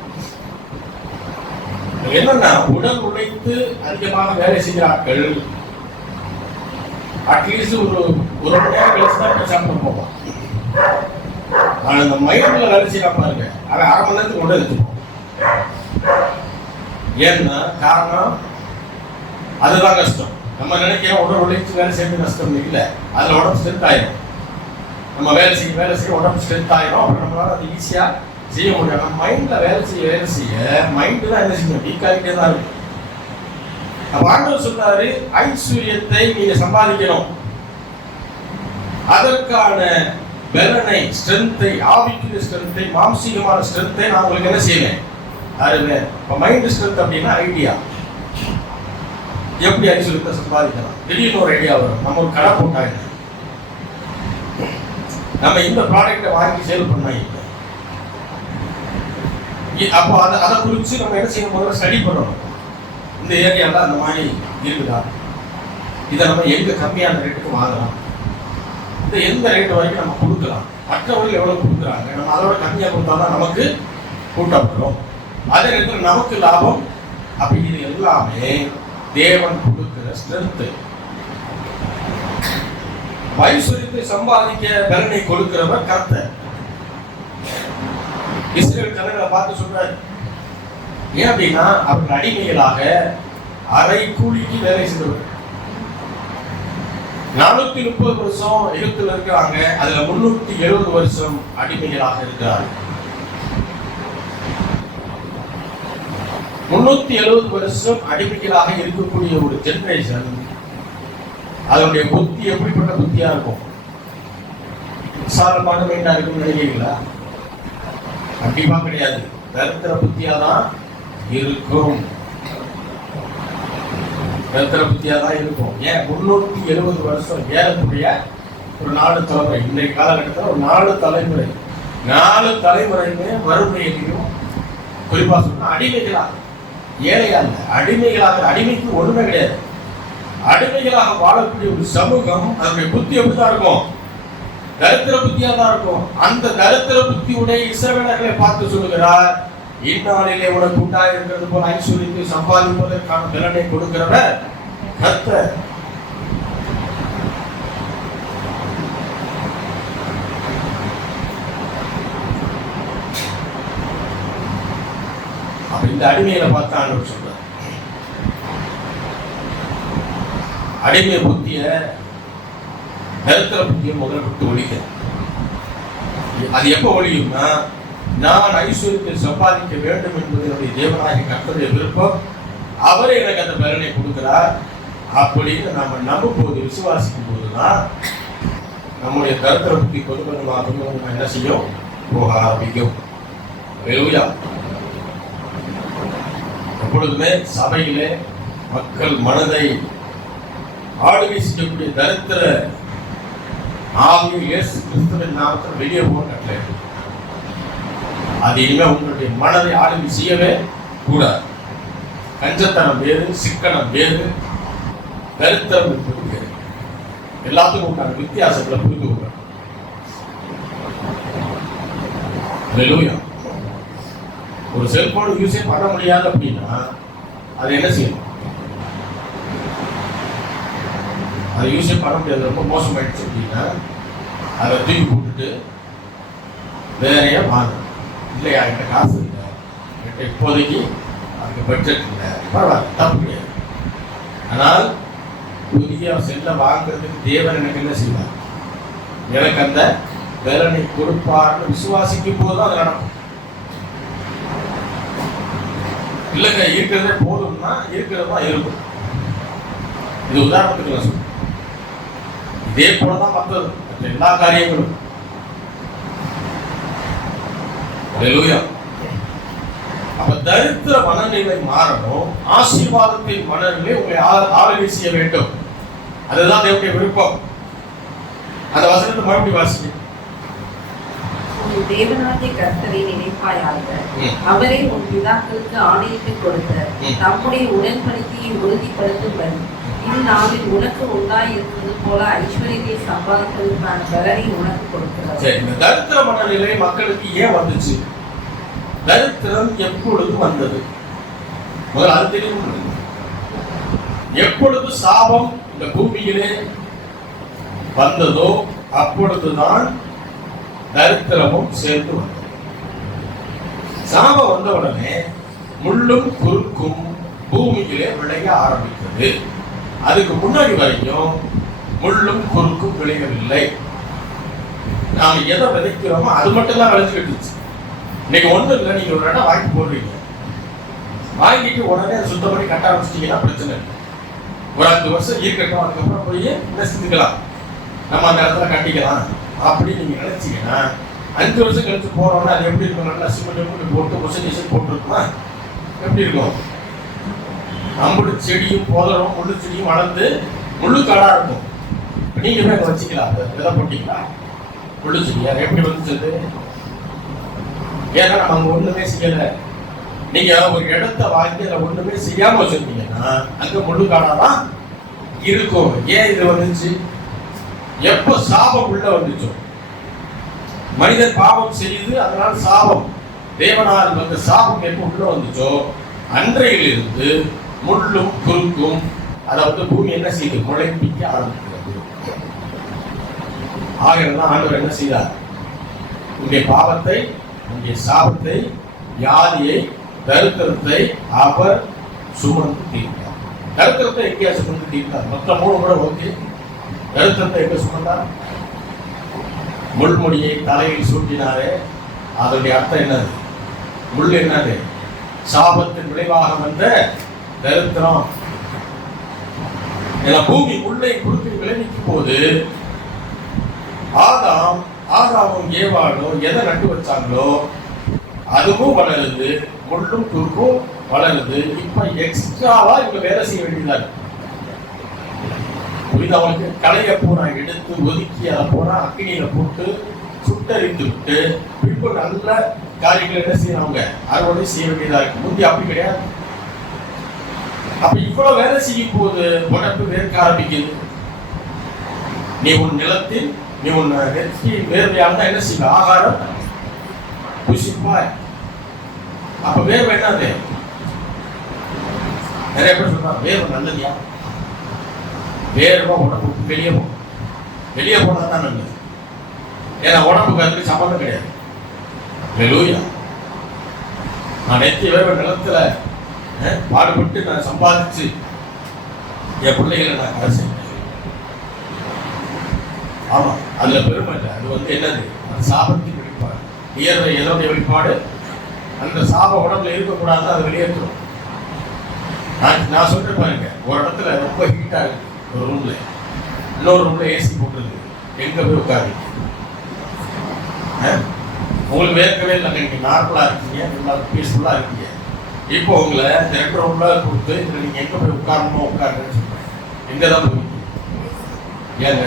என்னன்னா உடல் உழைத்து அதிகமாக வேலை செய்கிற ஆட்கள் அட்லீஸ்ட் ஒரு மணி நேரம் கழிச்சு தான் சாப்பிட போவான். ஆனா இந்த மைண்ட்ல வேலை செய்யறா பாருங்க, அவன் அரை மணி நேரத்துக்கு உடல் எடுத்துப்போம். ஏன்னா காரணம் அதுதான் கஷ்டம். நம்ம நினைக்கிறோம் உடல் உழைச்சு வேலை செய்யறது கஷ்டம் இல்லை, அதுல உடம்பு ஸ்ட்ரென்த் ஆயிடும். நம்ம வேலை செய்ய உடம்பு ஸ்ட்ரென்த் ஆயிடும். அப்புறம் நம்மளால அது ஈஸியா செய்ய முடியும். நம்ம மைண்ட்ல வேலை செய்ய மைண்ட் தான் என்ன செய்யும், வீக் ஆகிட்டே தான் இருக்கு. அப்ப ஆண்டவர் சொல்றாரு, ஐஸ்வர்யத்தை நீங்க சம்பாதிக்கணும், அதற்கான பலனை, ஸ்ட்ரென்த்தை, ஆவிக்குரிய ஸ்ட்ரென்த்தை, மாம்சீகமான ஸ்ட்ரென்த்தை நான் உங்களுக்கு என்ன செய்வேன் தருவேன். இப்ப மைண்ட் ஸ்ட்ரென்த் அப்படின்னா ஐடியா, எப்படி ஐஸ்வர்யத்தை சம்பாதிக்கலாம். திடீர்னு ஒரு ஐடியா வரும், நம்ம ஒரு கடை போட்டாங்க, நம்ம இந்த ப்ராடக்டை வாங்கி சேல் பண்ணாங்க. அப்போ அதை குறித்து நம்ம என்ன செய்யணும், முதல்ல ஸ்டடி பண்ணணும். இந்த ஏரியாவில் அந்த மாதிரி இருக்குதா, இதை நம்ம எங்க கம்மியான ரேட்டுக்கு வாங்கலாம், இந்த எந்த ரேட்டு வரைக்கும் நம்ம கொடுக்கலாம், மற்றவர்கள் எவ்வளவு கொடுக்குறாங்க, நம்ம அதோட கம்மியாக கொடுத்தாதான் நமக்கு கூட்டப்படும், அதே நேரத்தில் நமக்கு லாபம். அப்படி இது எல்லாமே தேவன் கொடுக்கிற ஸ்ட்ரென்த். ஐஸ்வர்யத்தை சம்பாதிக்க பலனை கொடுக்கிறவர் கர்த்தர். இஸ்ரவேல் ஜனங்களை பார்த்து சொல்றாரு, ஏன் அப்படின்னா அவர்கள் அடிமைகளாக அரை கூலிக்கு வேலை செய்தவர். 430 வருஷம் எகிப்துல இருக்கிறாங்க, அதுல 370 வருஷம் அடிமைகளாக இருக்கிறார். 370 வருஷம் அடிமைகளாக இருக்கக்கூடிய ஒரு ஜெனரேஷன், அதனுடைய புத்தி எப்படிப்பட்ட புத்தியா இருக்கும், விசாலமான மைண்டா இருக்கும்னு நினைக்கிறீங்களா? கண்டிப்பா கிடையாது. தரித்திர புத்தியா தான் இருக்கும், தரித்திர புத்தியா தான் இருக்கும். ஏன் 370 வருஷம் ஏறக்கூடிய ஒரு 4 தலைமுறை, இன்றைய காலகட்டத்தில் ஒரு 4 தலைமுறை, 4 தலைமுறையுமே வறுமையிலையும், குறிப்பா சொன்னா அடிமைகளாக, ஏழையா இல்லை, அடிமைகளாக, அடிமைக்கு ஒண்ணுமே கிடையாது, அடிமைகளாக வாழக்கூடிய ஒரு சமூகம், அதனுடைய புத்தி எப்படிதான் இருக்கும், தரித்திர புத்தியா தான் இருக்கும். அந்த தரித்திர புத்தியுடைய இஸ்ரவேலர்களை பார்த்து சொல்லுகிறார், இந்நாளிலே உனக்கு உண்டாய் இருக்கிறது போல ஐஸ்வர்யத்தை சம்பாதிப்பதற்கான பலனை கொடுக்கிறவர் கர்த்தர். அப்ப இந்த அடிமையில பார்த்தா ஆண்டவர் சொல்றார், அடிமை புத்திய தரித்திர புத்தியை முதல் விட்டு ஒழிக்க. அது எப்ப ஒழியும்னா, நான் ஐஸ்வர்யத்தை சம்பாதிக்க வேண்டும் என்பது என்னுடைய தேவனாகிய கர்த்தருடைய விருப்பம், அவரே எனக்கு அந்த பலனை கொடுக்கிறார் அப்படின்னு நம்ம நம்பும் போது, விசுவாசிக்கும் போதுதான் நம்முடைய தரித்திர புத்தி கொஞ்சம் என்ன செய்யும், போக ஆரம்பிக்கும். எப்பொழுதுமே சபையிலே மக்கள் மனதை ஆளுகை செய்யக்கூடிய தரித்திர ஆவியை இயேசு கிறிஸ்துவின் நாமத்தில் வெளியே போக கட்டளை. அது இனிமே உங்களுடைய மனதை ஆளுகை செய்யவே கூடாது. கஞ்சத்தனம் வேறு, சிக்கனம் வேறு, தரித்திரம் என்பது வேறு. எல்லாத்துக்கும் உண்டான வித்தியாசங்களை புரிந்து கொள்ளணும். ஒரு செல்போன் யூஸே பண்ண முடியாது அப்படின்னா அது என்ன செய்யணும், அதை யூஸே பண்ண முடியாது, ரொம்ப மோசமாயிடுச்சு அப்படின்னா அதை தூக்கி போட்டுட்டு வேறையா வாங்க. இல்லையா, என்கிட்ட காசு இல்லை, என்கிட்ட இப்போதைக்கு அதுக்கு பட்ஜெட் இல்லை, பரவாயில்ல, தப்பு கிடையாது. ஆனால் புதிய செல்ல வாங்குறதுக்கு தேவன் எனக்கு என்ன செய்வார்? எனக்கு அந்த பலனை கொடுப்பார்னு விசுவாசிக்கும் போதுதான் அது நடக்கும். இல்லைங்க இருக்கிறதே போதும்னா இருக்கிறதா இருக்கும். இது உதாரணத்துக்கு நான் சொல்றேன். இதே போலதான் மற்ற எல்லா காரியங்களும். அல்லேலூயா. அப்ப தரித்திர மனநிலை மாறணும். ஆசீர்வாதத்தின் மனநிலை உங்களை ஆளுகை செய்ய வேண்டும். அதுதான் தேவனுடைய விருப்பம். அந்த வசனத்தை மறுபடியும் வாசிங்க. உன் தேவனாகிய கர்த்தரை நினைப்பாயாக, அவரே உன் பிதாக்களுக்கு ஆணையிட்டு கொடுத்த தம்முடைய உடன்படிக்கையை உறுதிப்படுத்தும்படி இந்நாளில் உனக்கு உண்டாயிருப்பது போல ஐஸ்வர்யத்தை சம்பாதிப்பதற்கான பலனை உனக்கு கொடுக்கிறார். சரி, இந்த தரித்திர மனநிலை மக்களுக்கு ஏன் வந்துச்சு? தரித்திரம் எப்பொழுது வந்தது? முதல்ல அது தெரியும். எப்பொழுது சாபம் இந்த பூமியிலே வந்ததோ அப்பொழுதுதான் தரித்திரமும் சேர்ந்து வந்தது. சாபம் வந்த உடனே முள்ளும் குறுக்கும் பூமியிலே விளைய ஆரம்பித்தது. அதுக்கு முன்னாடி வரைக்கும் முள்ளும் குறுக்கும் விளையவில்லை. நாம எதை விதைக்கிறோமோ அது மட்டும் தான் விளைஞ்சுக்கிட்டு இருந்துச்சு. இன்னைக்கு ஒன்றும் இல்லை, நீங்க ஒரு இடம் வாங்கி போடுறீங்க, வாங்கிட்டு உடனே அதை சுத்தம் பண்ணி கட்ட ஆரம்பிச்சிட்டீங்கன்னா பிரச்சனை இல்லை. ஒரு 5 வருஷம் இருக்கட்டும், அதுக்கப்புறம் போய் என்ன செஞ்சுக்கலாம், நம்ம அந்த இடத்துல கட்டிக்கலாம் அப்படின்னு நீங்க நினைச்சீங்கன்னா 5 வருஷம் கழிச்சு போறோம்னா அது எப்படி இருக்கும்? நல்லா சிமெண்ட் போட்டு பொசனிஷன் போட்டுருக்குமா? எப்படி இருக்கும்? நம்மளு செடியும் போதரும் முள்ளு செடியும் வளர்ந்து முள்ளு காடா இருக்கும். நீங்க போய் வச்சுக்கலாம். விதை போட்டீங்களா? முள்ளு செடியா எப்படி வந்துச்சது? ஏன்னா நம்ம அங்க ஒண்ணுமே செய்யல. நீங்க ஒரு இடத்த வாங்கி அதை ஒண்ணுமே செய்யாம வச்சிருந்தீங்கன்னா அங்க முள்ளு காடாதான் இருக்கும். ஏன் இது வந்துச்சு? எப்போ சாபம் உள்ள வந்துச்சோ, மனிதன் பாவம் செய்து அதனால சாபம், தேவனால் வந்த சாபம் எப்போ உள்ள வந்துச்சோ அன்றையிலிருந்து முள்ளும் குறுக்கும் அதாவது பூமி என்ன செய்யுது? முளைப்பிக்க ஆரம்பிக்கிறது. ஆகிறதான் ஆண்டவர் என்ன செய்தார்? உங்களுடைய பாவத்தை, உங்களுடைய சாபத்தை, வியாதியை, தரித்திரத்தை அவர் சுமந்து தீர்த்தார். தரித்திரத்தை எங்கேயா சுமந்து தீர்த்தார்? மொத்தம் 3 கூட ஓகே. தரித்திரத்தை எங்க சுமந்தார்? முள்முடியை தலையில் சூட்டினாரே, அதனுடைய அர்த்தம் என்னது? முள் என்னது? சாபத்தின் விளைவாக வந்த தரித்திரம். பூமி முள்ளை குறுக்கி விளைவிக்கும் போது ஆதாமும் ஏவாளும் எதை நட்டு வச்சாங்களோ அதுவும் வளருது, முள்ளும் குறுக்கும் வளருது. இப்ப எக்ஸ்ட்ராவா இவங்க வேலை செய்ய வேண்டியதா இருக்கு. அவங்களுக்கு களைய பூரா எடுத்து ஒதுக்கி அதை பூரா அக்கினியில போட்டு சுட்டறிந்து விட்டு பின்பு நல்ல காரியங்கள் என்ன செய்யறவங்க அறுவடை செய்ய வேண்டியதா இருக்கு. முந்தி அப்படி கிடையாது. அப்ப இவ்வளவு வேலை செய்யும் போது உடம்பு வேர்க்க ஆரம்பிக்குது. நீ உன் நிலத்தில் நீ உன் நெற்றியின் வேர்வையாக தான் என்ன செய்வ? ஆகாரம் புசிப்பாய். அப்ப வேர்வை என்னது? நிறைய பேர் சொல்றாங்க வேர்வை நல்லதுயா. வேர்வை உடம்புக்கு வெளியே போகும். வெளியே போனா தான் நல்லது. ஏன்னா உடம்புக்கு அதுக்கு சம்பந்தம் கிடையாது. ஹல்லேலூயா. நான் நெத்தி வேர்வை நிலத்துல பாடுபட்டு நான் சம்பாதிச்சு என் பிள்ளைகளை நான் கரை செய்யணும். ஆமா, அதுல பெருமை இல்லை. அது என்னது? அந்த சாபத்தின் வெளிப்பாடு. வியர்வை எதோடைய வெளிப்பாடு? அந்த சாபம் உடம்புல இருக்கக்கூடாது, அதை வெளியேற்றும். நான் சொல்றேன் பாருங்க, ஒரு இடத்துல ரொம்ப ஹீட்டா இருக்கு ஒரு ரூம்ல, இன்னொரு ரூம்ல ஏசி போட்டுருக்கு. எங்க போய் உட்காரு? உங்களுக்கு வேர்க்கவே இல்லை, நீங்க நார்மலா இருக்கீங்க, நல்லா பீஸ்ஃபுல்லா இருக்கீங்க. இப்போ உங்களை 2 ரூம்ல கொடுத்து இதுல நீங்க எங்க போய் உட்காரணும் உட்காருன்னு சொல்றேன். எங்கதான் போய்? ஏங்க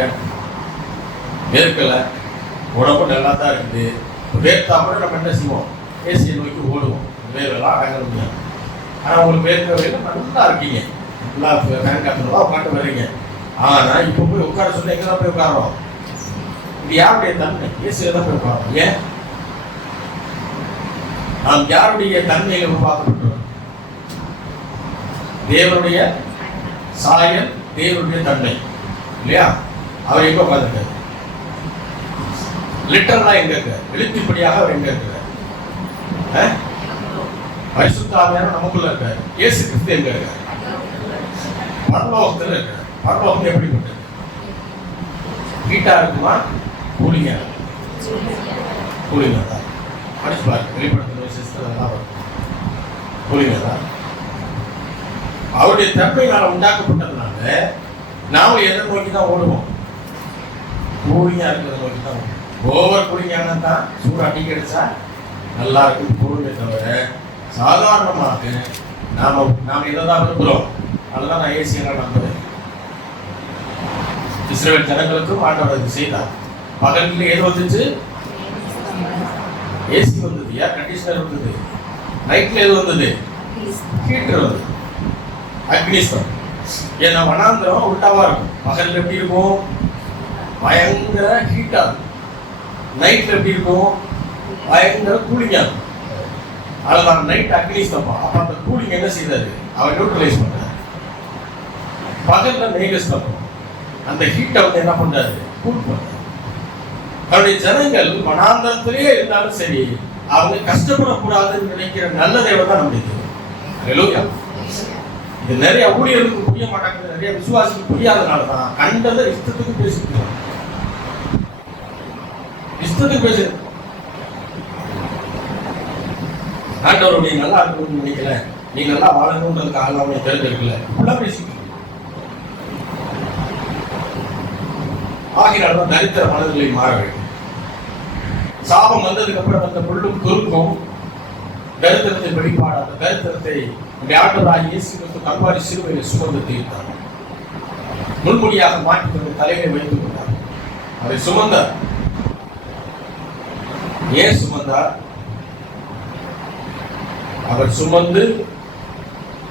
வேர்க்கல, உடம்பு நல்லா தான் இருக்குது. வேர்த்தா கூட நம்ம என்ன செய்வோம்? ஏசியை நோக்கி ஓடுவோம். வேர்வெல்லாம் அடங்க முடியாது. ஆனால் உங்களுக்கு வேர்க்கவே நல்லா இருக்கீங்க, நல்லா ஃபேன் காத்துல உட்காந்து வர்றீங்க. ஆனா இப்போ போய் உட்கார சொல்ல எங்க தான் போய் உட்காரோம்? இது யாருடைய தன்மை? ஏசியில தான் போய் உட்காரோம். ஏன்? நாம் யாருடைய தன்மையை உருவாக்கப்பட்டோம்? தேவனுடைய சாயல், தேவனுடைய தன்மை இல்லையா? அவர் எங்க உட்கார்ந்துருக்காரு? லிட்டரலா எங்க இருக்காரு? எழுத்துப்படியாக அவர் எங்க இருக்காரு? பரிசுத்த ஆவியானவர் நமக்குள்ள இருக்காரு. இயேசு கிறிஸ்து எங்க இருக்காரு? பரலோகத்தில் இருக்கிறார். பரலோகம் எப்படிப்பட்டது? ஹீட்டா இருக்குமா, கூலிங்கா? கூலிங்கா தான். படிச்சு பாருங்க, வெளிப்படுத்துகிற விசேஷத்தில் கூலிங்கா தான். அவருடைய தன்மையினால் உண்டாக்கப்பட்டதுனால நாம எதை நோக்கி தான் ஓடுவோம்? கூலிங்கா இருக்கிறத நோக்கி தான் ஓடுவோம். ஓவர் கூலிங்கான தான் சூடு அடிக்க அடிச்சா நல்லா இருக்கும் பொருளை தவிர சாதாரணமாக நாம இதை தான் விரும்புகிறோம். அதுதான் நான் ஏசி நம்புறேன். இஸ்ரவேல் ஜனங்களுக்கும் ஆண்டவர் செய்தார். பகலில் எது வந்துச்சு? ஏசி வந்தது, ஏர் கண்டிஷனர் வந்தது. நைட்ல எது வந்தது? ஹீட்டர் வந்தது, அக்னிஸ்தம். ஏன்னா வனாந்திரம் உள்டாவா இருக்கும். பகல்ல எப்படி இருக்கும்? பயங்கர ஹீட்டா இருக்கும். நைட்ல எப்படி இருக்கும்? பயங்கர கூலிங்கா இருக்கும். அதுதான் நைட் அக்னிஸ்தம்பம். அப்ப அந்த கூலிங் என்ன செய்தாரு? அவர் நியூட்ரலைஸ் பண்ணார். பகல்ல மேகஸ்தம்பம். அந்த ஹீட்டை வந்து என்ன பண்றாரு? கூல் பண்றாரு. அவருடைய ஜனங்கள் வனாந்தரத்திலேயே இருந்தாலும் சரி, அவங்க கஷ்டப்படக்கூடாதுன்னு நினைக்கிற நல்ல தேவன் தான் நம்முடைய தேவன். ஹல்லேலூயா. இது நிறைய ஊழியர்களுக்கு புரிய மாட்டாங்க, நிறைய விசுவாசிக்கு புரியாதனால தான் கண்டதை இஷ்டத்துக்கு பேசிட்டு இஷ்டத்துக்கு பேசு. ஆண்டவருடைய நல்லா இருக்கணும்னு நினைக்கல, நீ நல்லா வாழணுன்றதுக்காக அவனை தெரிஞ்சிருக்கல, இப்படிலாம் பேசிட்டு. ஆகினாலும் தரித்திர மனதிலே மாற வேண்டும். சாபம் வந்ததுக்கு அப்புறம் அந்த புல்லும் குறுக்கும் தரித்திரத்தை வெளிப்பாடு. அந்த தரித்திரத்தை ஆண்டவராகிய இயேசு கிறிஸ்து கல்வாரி சிலுவையில் சுமந்து தீர்த்தார். முன்முடியாக மாற்றி தன்னுடைய தலையை வைத்துக் கொண்டார். அதை சுமந்தார். ஏன் சுமந்தார்? அவர் சுமந்து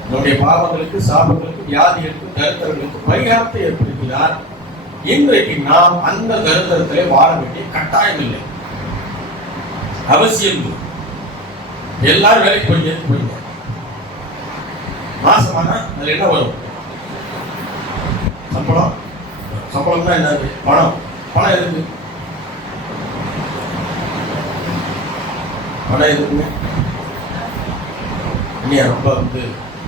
நம்முடைய பாவங்களுக்கு, சாபங்களுக்கு, வியாதிகளுக்கு, தரித்திரங்களுக்கு பரிகாரத்தை ஏற்படுத்தினார். இன்றைக்கு நாம் அந்த தரித்திரத்திலே வாழ வேண்டிய கட்டாயம் இல்லை, அவசியம் இல்லை. எல்லாரும் வேலைக்கு போயிங்க. மாசமான அதுல என்ன வரும்? சம்பளம். சம்பளம் தான் என்னது? பணம். பணம் எதுக்கு? பணம் எதுக்குங்க? இல்லையா? ரொம்ப வந்து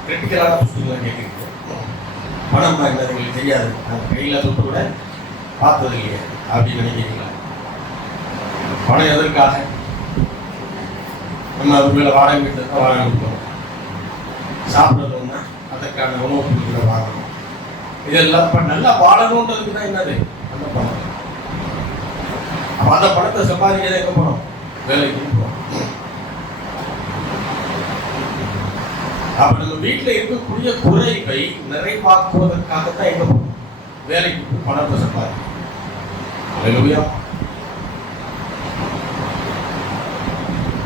கிரிட்டிக்கலான விஷயங்கள்லாம் கேட்குறீங்க. பணம் தான் என்னது உங்களுக்கு தெரியாது, நாங்கள் கையில் தொட்டு கூட பார்த்தது இல்லையா அப்படின்னு நினைக்கிறீங்களா? பணம் எதற்காக? நம்ம அவர்களை வாடகை வீட்டில் தான் வாடகை கொடுக்கணும். சாப்பிடணும்னா அதற்கான உணவு பொருட்களை வாங்கணும். இதெல்லாம் இப்போ நல்லா வாழணுன்றதுக்கு தான் என்னது? அந்த பணம். அப்போ அந்த பணத்தை சம்பாதிக்கிறது எங்கே போகணும்? வேலைக்கு போகணும். அப்ப நம்ம வீட்டில் இருக்கக்கூடிய குறைவை நிறைவாக்குவதற்காகத்தான் எங்க போகணும்? வேலைக்கு பணத்தை சம்பாதிக்கணும். ஹல்லேலூயா.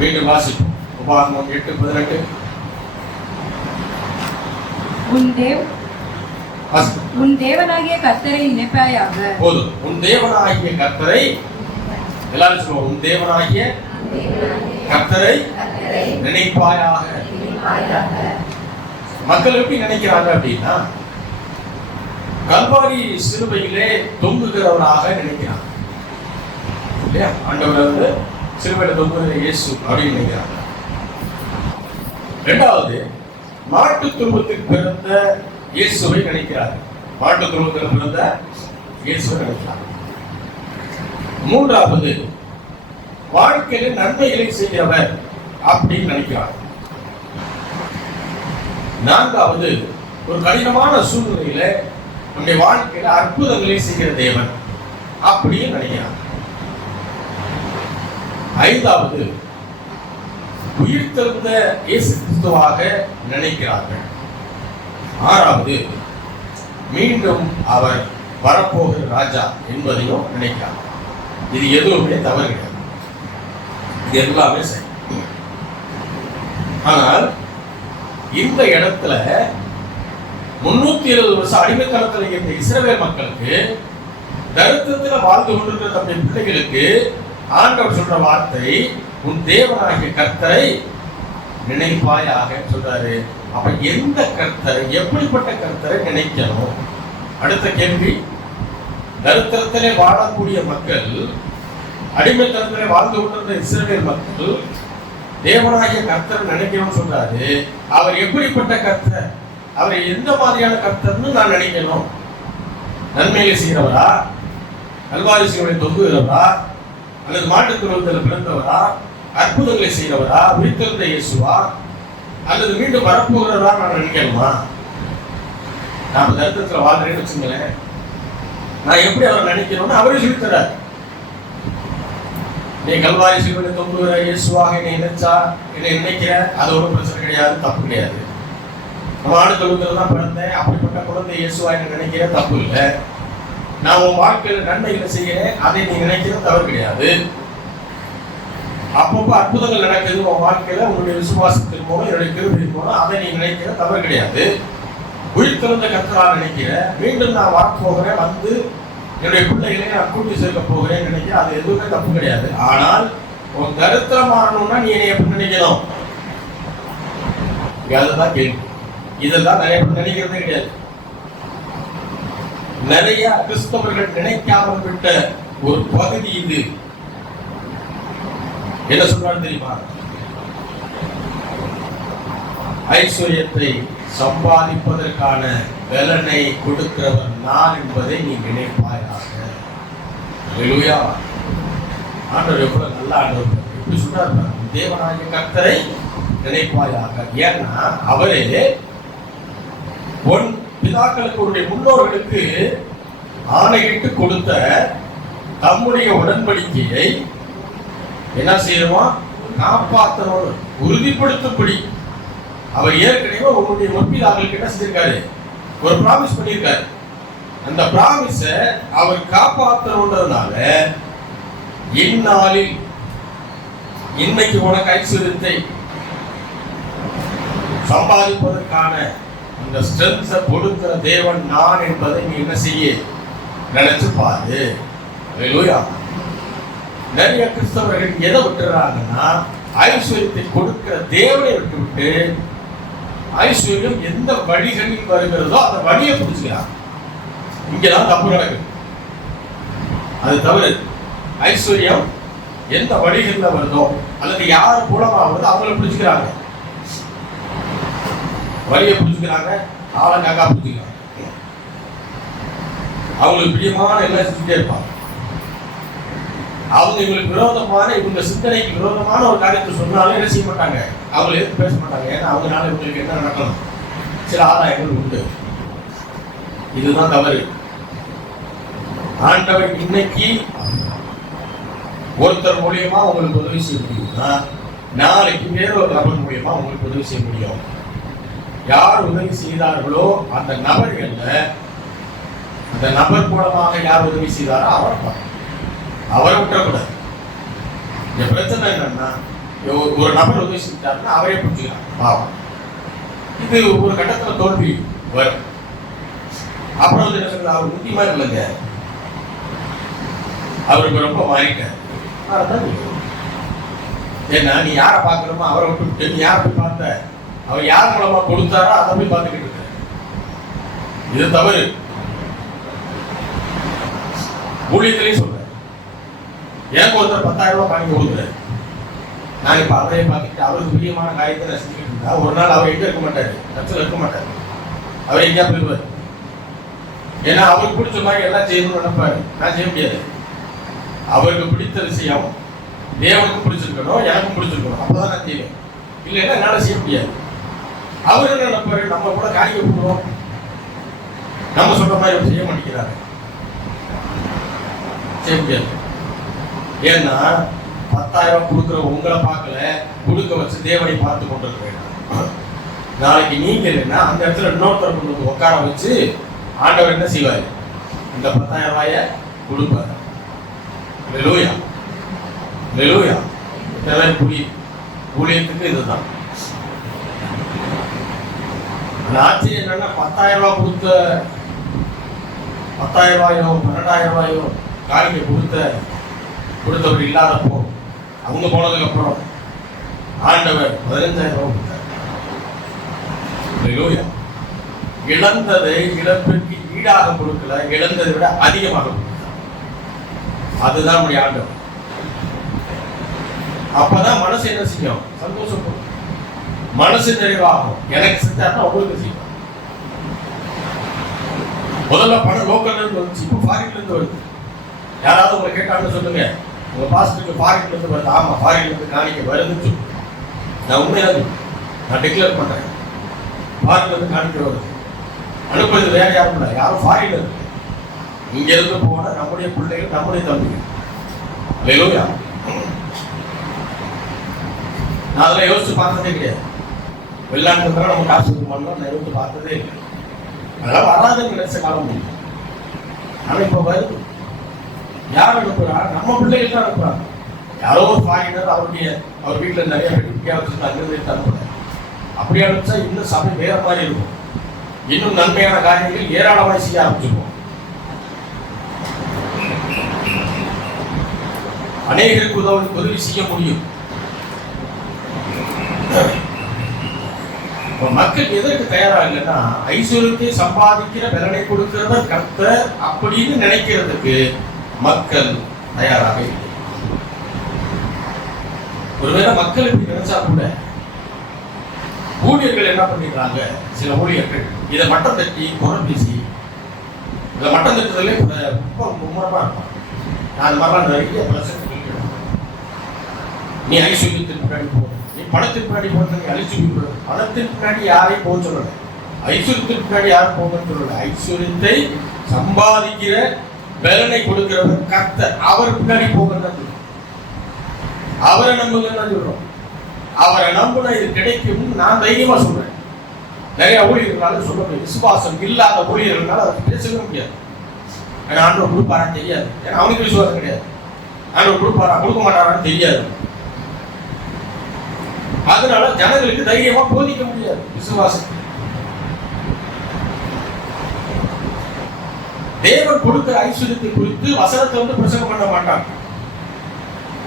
மீண்டும் வாசிப்போம். உபாகமம் 8:18. உன் தேவனாகிய கர்த்தரை நினைப்பாயாக. போதும். உன் தேவனாகிய கர்த்தரை, எல்லாரும் சொல்லுவோம், உன் தேவனாகிய கர்த்தரை நினைப்பாயாக. மக்கள் எப்படி நினைக்கிறாங்க அப்படின்னா, கல்வாரி சிலுவையிலே தொங்குகிறவராக நினைக்கிறாங்க இல்லையா? ஆண்டவர் வந்து சிலுவையில தொங்குகிற இயேசு அப்படின்னு நினைக்கிறாங்க. இரண்டாவது, மாட்டு துருவத்தில் பிறந்த இயேசுவை நினைக்கிறார். மாட்டு துருவத்தில் பிறந்த இயேசுவை நினைக்கிறார். மூன்றாவது, வாழ்க்கையில நன்மைகளை செய்கிறவர் அப்படின்னு நினைக்கிறார். நான்காவது, ஒரு கடினமான சூழ்நிலையில நம்முடைய வாழ்க்கையில அற்புதங்களை செய்கிற தேவன் அப்படின்னு நினைக்கிறார். ஐந்தாவது, உயிர்த்தெழுந்த இயேசு கிறிஸ்துவாக நினைக்கிறார்கள். ஆறாவது, மீண்டும் அவர் வரப்போகிற ராஜா என்பதையும் நினைக்கிறார். இது எதுவுமே தவறு கிடையாது, இது எல்லாமே சரி. ஆனால் இந்த இடத்துல 320 வருஷம் அடிமைத்தனத்தில் இருந்த இஸ்ரவேல் மக்களுக்கு, தரித்திரத்தில் வாழ்ந்து கொண்டிருக்கிற தம்முடைய பிள்ளைகளுக்கு ஆண்டவர் சொல்ற வார்த்தை, உன் தேவனாகிய கர்த்தரை நினைப்பாயாக சொல்றாரு. அப்ப எந்த கர்த்தரை, எப்படிப்பட்ட கர்த்தரை நினைக்கணும்? அடுத்த கேள்வி, தரித்திரத்திலே வாழக்கூடிய மக்கள், அடிமைத்தனத்திலே வாழ்ந்து கொண்டிருந்த இஸ்ரவேல் மக்கள் தேவனாகிய கர்த்தரை நினைக்கணும்னு சொல்றாரு. அவர் எப்படிப்பட்ட கர்த்தர்? அவரை எந்த மாதிரியான கர்த்தர்னு நான் நினைக்கணும். நன்மையை செய்கிறவரா, கல்வாரி சிலுவையை தொங்குகிறவரா, அல்லது மாட்டுத் தொழுவத்தில் பிறந்தவரா, அற்புதங்களை செய்கிறவரா, உயிர்த்தெழுந்த இயேசுவா, அல்லது மீண்டும் வரப்போகிறவரா நான் நினைக்கணுமா? நாம தரித்திரத்தில் வாழ்றேன்னு வச்சுங்களேன், நான் எப்படி அவரை நினைக்கணும்னு அவரே சொல்லித்தரார். நீ கல்வாரி சிலுவையில் தொங்குகிற இயேசுவாக என்னை நினைச்சா, என்னை நினைக்கிற, அது ஒன்றும் பிரச்சனை கிடையாது, தப்பு கிடையாது. நம்ம ஆடு தொழுவத்தில் தான் பிறந்தேன், அப்படிப்பட்ட குழந்தை இயேசுவா என்ன நினைக்கிற, தப்பு இல்லை. நான் உன் வாழ்க்கையில் நன்மைகளை செய்கிறேன், அதை நீ நினைக்கிறது தவறு கிடையாது. அப்பப்போ அற்புதங்கள் நடக்குது உன் வாழ்க்கையில, உன்னுடைய விசுவாசத்தின் மூலம், என்னுடைய கிருபையின் மூலம், அதை நீ நினைக்கிற தவறு கிடையாது. உயிர் திறந்த கர்த்தராக நினைக்கிற, மீண்டும் நான் வரப்போகிறேன், வந்து என்னுடைய பிள்ளைகளை நான் கூட்டி சேர்க்க போகிறேன் நினைக்கிற, அது எதுவுமே தப்பு கிடையாது. ஆனால் உன் தரித்திரமானோம்னா நீ என்னை எப்படி நினைக்கணும்? அதுதான் கேள்வி. இதெல்லாம் நிறைய பேர் நினைக்கிறதே கிடையாது. நிறைய கிறிஸ்தவர்கள் நினைக்காமல் விட்ட ஒரு பகுதி இது. என்ன சொல்றாரு தெரியுமா? ஐஸ்வர்யத்தை சம்பாதிப்பதற்கான பலனை கொடுக்கிறவர் நான் என்பதை நீ நினைப்பாயாக. அல்லேலூயா. ஆண்டவர் எவ்வளவு நல்ல ஆண்டவர். எப்படி சொல்றாரு? தேவனாகிய கர்த்தரை நினைப்பாயாக. ஏன்னா அவரே உன் பிதாக்களுக்கு முன்னோர்களுக்கு ஆணையிட்டு கொடுத்த தம்முடைய உடன்படிக்கையை என்ன செய்யணுமா? காப்பாற்றணும், உறுதிப்படுத்தும்படி அவர் ஏற்கனவே உங்களுடைய முற்பிதாக்களுக்கு என்ன செஞ்சிருக்காரு? ஒரு பிராமிஸ் பண்ணியிருக்காரு. அந்த பிராமிஸ அவர் காப்பாற்றணுன்றதுனால இந்நாளில் இன்னைக்கு உனக்கு ஐஸ்வர்யத்தை சம்பாதிப்பதற்கான அந்த ஸ்ட்ரென்த்தை கொடுக்கிற தேவன் நான் என்பதை நீ என்ன செய்ய நினைச்சு பாரு. அல்லேலூயா. நிறைய கிறிஸ்தவர்கள் எதை விட்டுறாங்கன்னா, ஐஸ்வர்யத்தை கொடுக்கிற தேவனை விட்டுவிட்டு ஐஸ்வர்யம் எந்த வழிகளில் வருகிறதோ அந்த வழியை பிடிச்சுக்கிறாங்க. இங்கதான் தப்பு நடக்குது. அது தவறு. ஐஸ்வர்யம் எந்த வழிகளில் வருதோ அல்லது யார் மூலமா வருதோ அவங்களை பிடிச்சுக்கிறாங்க, வழியை பிடிச்சுக்கிறாங்க, ஆளங்காக்கா பிடிச்சுக்கிறாங்க. அவங்களுக்கு பிரியமான எல்லாம் செஞ்சுட்டே இருப்பாங்க. அவங்க இவங்களுக்கு விரோதமான, இவங்க சிந்தனைக்கு விரோதமான ஒரு காரியத்தை சொன்னாலும் என்ன செய்ய மாட்டாங்க, அவங்களை எதிர்த்து பேச மாட்டாங்க. ஏன்னா அவங்களால இவங்களுக்கு என்ன நடக்கணும், சில ஆதாயங்கள் உண்டு. இதுதான் தவறு. ஆண்டவர் இன்னைக்கு ஒருத்தர் மூலியமா உங்களுக்கு உதவி செய்ய முடியும்னா, நாளைக்கு வேற ஒரு நபர் மூலியமா உங்களுக்கு உதவி செய்ய முடியும். யார் உதவி செய்தார்களோ அந்த நபர்கள்ல, அந்த நபர் மூலமாக யார் உதவி செய்தாரோ அவரை விட்டுறக்கூடாது. இந்த பிரச்சனை என்னன்னா, ஒரு நபர் உதவி செஞ்சாருன்னா அவரே பிடிச்சிக்கலாம், பாவம். இது ஒரு கட்டத்துல தோல்வி வரும். அப்புறம் வந்து என்ன சொல்றது, அவர் முக்கியமா இல்லைங்க, அவருக்கு ரொம்ப மாறிட்டார். ஏன்னா நீ யாரை பார்க்கணுமோ அவரை விட்டு நீ யாரை போய் பார்த்த, அவர் யார் மூலமா கொடுத்தாரோ அதை போய் பார்த்துக்கிட்டு இருக்க. இது தவறு. ஊழியத்திலையும் சொல்றேன், ஏன் ஒருத்தர் 10,000 ரூபாய் வாங்கி கொடுக்குறாரு, நான் இப்ப அவரையே பார்த்துக்கிட்டு அவருக்கு பிரியமான காரியத்தை நான் செஞ்சுக்கிட்டு இருந்தா ஒரு நாள் அவர் எங்க இருக்க மாட்டாரு, கட்சியில் இருக்க மாட்டாரு, அவர் எங்கேயா போயிடுவார். ஏன்னா அவருக்கு பிடிச்ச மாதிரி எல்லாம் செய்யணும்னு நினைப்பாரு. நான் செய்ய முடியாது. அவருக்கு பிடித்த விஷயம் தேவனுக்கும் பிடிச்சிருக்கணும், எனக்கும் பிடிச்சிருக்கணும், அப்பதான் நான் செய்வேன். இல்லைன்னா என்னால செய்ய முடியாது. அவரு என்ன நினைப்பாரு, நம்ம கூட காரியம் போடுவோம், நம்ம சொல்ற மாதிரி செய்ய மாட்டேங்கிறாரு, செய்ய முடியாது. ஏன்னா 10,000 கொடுக்குற உங்களை பார்க்கல, கொடுக்க வச்சு தேவனை பார்த்து கொண்டு இருக்க வேண்டாம். நாளைக்கு நீங்க இல்லைன்னா அந்த இடத்துல இன்னொருத்தர் கொண்டு வந்து உட்கார வச்சு ஆண்டவர் என்ன செய்வாரு, இந்த 10,000 ரூபாய கொடுப்பாரு. ஹல்லேலூயா, ஹல்லேலூயா. இதெல்லாம் ஊழியத்துக்கு இதுதான். ஆச்சரியம் என்னன்னா, 10,000 ரூபாய் கொடுத்த 10,000 ரூபாயோ 12,000 ரூபாயோ காரியம் கொடுத்தவர் இல்லாதப்போ, அவங்க போனதுக்கு அப்புறம் ஆண்டவர் 15,000 ரூபாய் கொடுத்தார். ஹல்லேலூயா. இழந்ததை இழப்பிற்கு ஈடாக கொடுக்கல, இழந்ததை விட அதிகமாக கொடுத்தார். அதுதான் நம்முடைய ஆண்டவர். அப்பதான் மனசு என்ன செய்யும், சந்தோஷப்படும், மனசு நிறைவாகும். எனக்கு செஞ்சாருன்னா உங்களுக்கு செய்யும். முதல்ல பணம் லோக்கல்ல இருந்து வந்துச்சு, இப்போ ஃபாரின்ல இருந்து வருது. யாராவது உங்களை கேட்டாங்கன்னு சொல்லுங்க, உங்க பாஸ்டருக்கு ஃபாரின்ல இருந்து வருது. ஆமா, ஃபாரின்ல இருந்து காணிக்க வருதுன்னு சொல்லு. நான் உண்மையாக நான் டிக்ளேர் பண்றேன், ஃபாரின்ல இருந்து காணிக்க வருது. அனுப்புறது வேற யாரும் இல்லை, யாரும் ஃபாரின்ல இருக்கு. இங்க இருந்து போனா நம்முடைய பிள்ளைகள், நம்முடைய தம்பிகள். அல்லேலூயா. நான் அதெல்லாம் யோசிச்சு பார்த்ததே கிடையாது. வெளிநாட்டுல நம்ம காசு பண்ணோம், நான் யோசிச்சு பார்த்ததே இல்லை. அதெல்லாம் வராதுன்னு நினைச்ச காலம் முடியும். ஆனா இப்ப வருது. யார் அனுப்புறா? நம்ம பிள்ளைகள் தான் அனுப்புறாங்க. யாரோ ஒரு ஃபாரினர் அவர் வீட்டுல நிறைய பெட்டியா வச்சு அங்கிருந்து அனுப்புறாங்க. அப்படி அனுப்பிச்சா இன்னும் சபை வேற மாதிரி இருக்கும். இன்னும் நன்மையான காரியங்கள் ஏராளமாக செய்ய ஆரம்பிச்சிருவோம். அநேகருக்கு உதவி செய்ய முடியும். மக்கள் எதற்கு தயாரா இல்லைன்னா, ஐஸ்வர்யத்தை சம்பாதிக்கிற பலனை கொடுக்கிறவர் கர்த்தர் அப்படின்னு நினைக்கிறதுக்கு மக்கள் தயாராக இல்லை. ஒருவேளை மக்கள் இப்படி நினைச்சா கூட ஊழியர்கள் என்ன பண்ணிடுறாங்க, சில ஊழியர்கள் இதை மட்டம் தட்டி குரம் பேசி, இதை மட்டம் தட்டுறதுல ரொம்ப மும்முரமா இருப்பாங்க. நான் அந்த மாதிரிலாம் நிறைய பிரச்சனை கேட்கிறேன். நீ ஐஸ்வர்யத்தின் பின்னாடி போ, நீ பணத்தின் பின்னாடி போறது, நீ அழிச்சு விடுறது. பணத்தின் பின்னாடி யாரையும் போக சொல்லல, ஐஸ்வர்யத்தின் பின்னாடி யாரும் போகணும்னு சொல்லல. ஐஸ்வர்யத்தை சம்பாதிக்கிற பலனை கொடுக்கிறவர் கர்த்தர், அவர் பின்னாடி போகணும், அவரை நம்புங்கன்னு சொல்றோம். அவரை நம்புனா இது கிடைக்கும். நான் தைரியமா சொல்றேன். நிறைய ஊழியர்களால சொல்ல முடியும். விசுவாசம் இல்லாத ஊழியர்களால அதை பேசவே முடியாது. ஏன்னா ஆண்டவர் கொடுப்பாரான்னு தெரியாது. ஏன்னா அவனுக்கு விசுவாசம் கிடையாது. ஆண்டவர் கொடுப்பாரா கொடுக்க மாட்டாரான்னு தெரியாது. அதனால ஜனங்களுக்கு தைரியமா போதிக்க முடியாது விசுவாசத்தை. தேவன் கொடுக்கிற ஐஸ்வர்யத்தை குறித்து வசனத்தை வந்து பிரசங்கம் பண்ண மாட்டாங்க.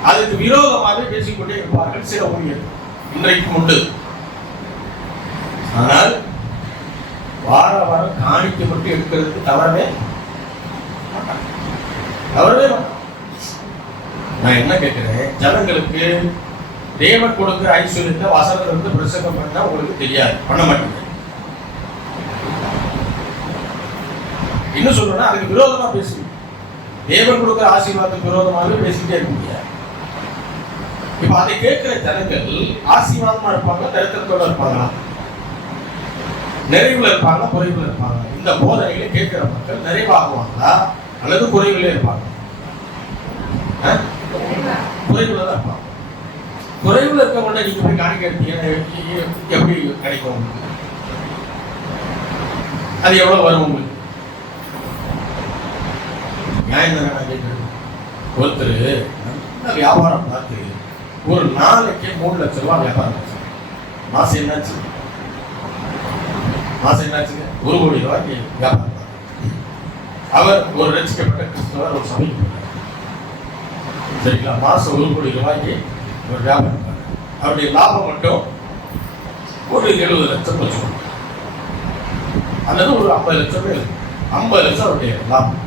அதுக்கு விரோதமாக பேசிக்கொண்டே இருப்பார்கள் சில ஊழியர்கள், இன்றைக்கும் உண்டு. ஆனால் வார வாரம் காணிக்க மட்டும் எடுக்கிறதுக்கு தவறவே மாட்டாங்க. நான் என்ன கேட்கிறேன், ஜனங்களுக்கு தேவன் கொடுக்கிற ஐஸ்வர்யத்தை வசனத்தை வந்து பிரசங்கம் பண்ணா உங்களுக்கு தெரியாது, பண்ண மாட்டீங்க. இன்னும் சொல்லணும்னா அதுக்கு விரோதமா பேசுவீங்க. தேவன் கொடுக்கிற ஆசீர்வாதத்துக்கு விரோதமாகவே பேசிக்கிட்டே இருக்க முடியாது. இப்ப அதை கேட்கிற ஜனங்கள் ஆசீர்வாதமா இருப்பாங்க, தரித்திரத்தோட இருப்பாங்களா, நிறைவுல இருப்பாங்க, குறைவுல இருப்பாங்க. இந்த போதனைகளை கேட்கிற மக்கள் நிறைவாகுவாங்களா அல்லது குறைவுல இருப்பாங்க? குறைவுல தான் இருப்பாங்க. குறைவுல இருக்கவங்க நீங்க போய் காணிக்க எடுத்தீங்கன்னா எப்படி கிடைக்கும் உங்களுக்கு? அது எவ்வளவு வரும் உங்களுக்கு? நியாயம் தானே நான் கேட்கிறேன். ஒருத்தர் நல்ல வியாபாரம் பார்த்து ஒரு நாளைக்கு 3 லட்சம் ரூபாய் வியாபாரம் ஆச்சு. மாசம் என்னாச்சு? மாசம் என்னாச்சுங்க? 1 கோடி ரூபாய்க்கு வியாபாரம். அவர் ஒரு ரசிக்கப்பட்ட கிறிஸ்தவர், ஒரு சபைக்கு போறார். சரிங்களா? மாசம் 1 கோடி ரூபாய்க்கு ஒரு வியாபாரம். அவருடைய லாபம் மட்டும் ஒரு 70 லட்சம் வச்சுக்கணும், அல்லது ஒரு 50 லட்சம். 50 லட்சம் அவருடைய லாபம்.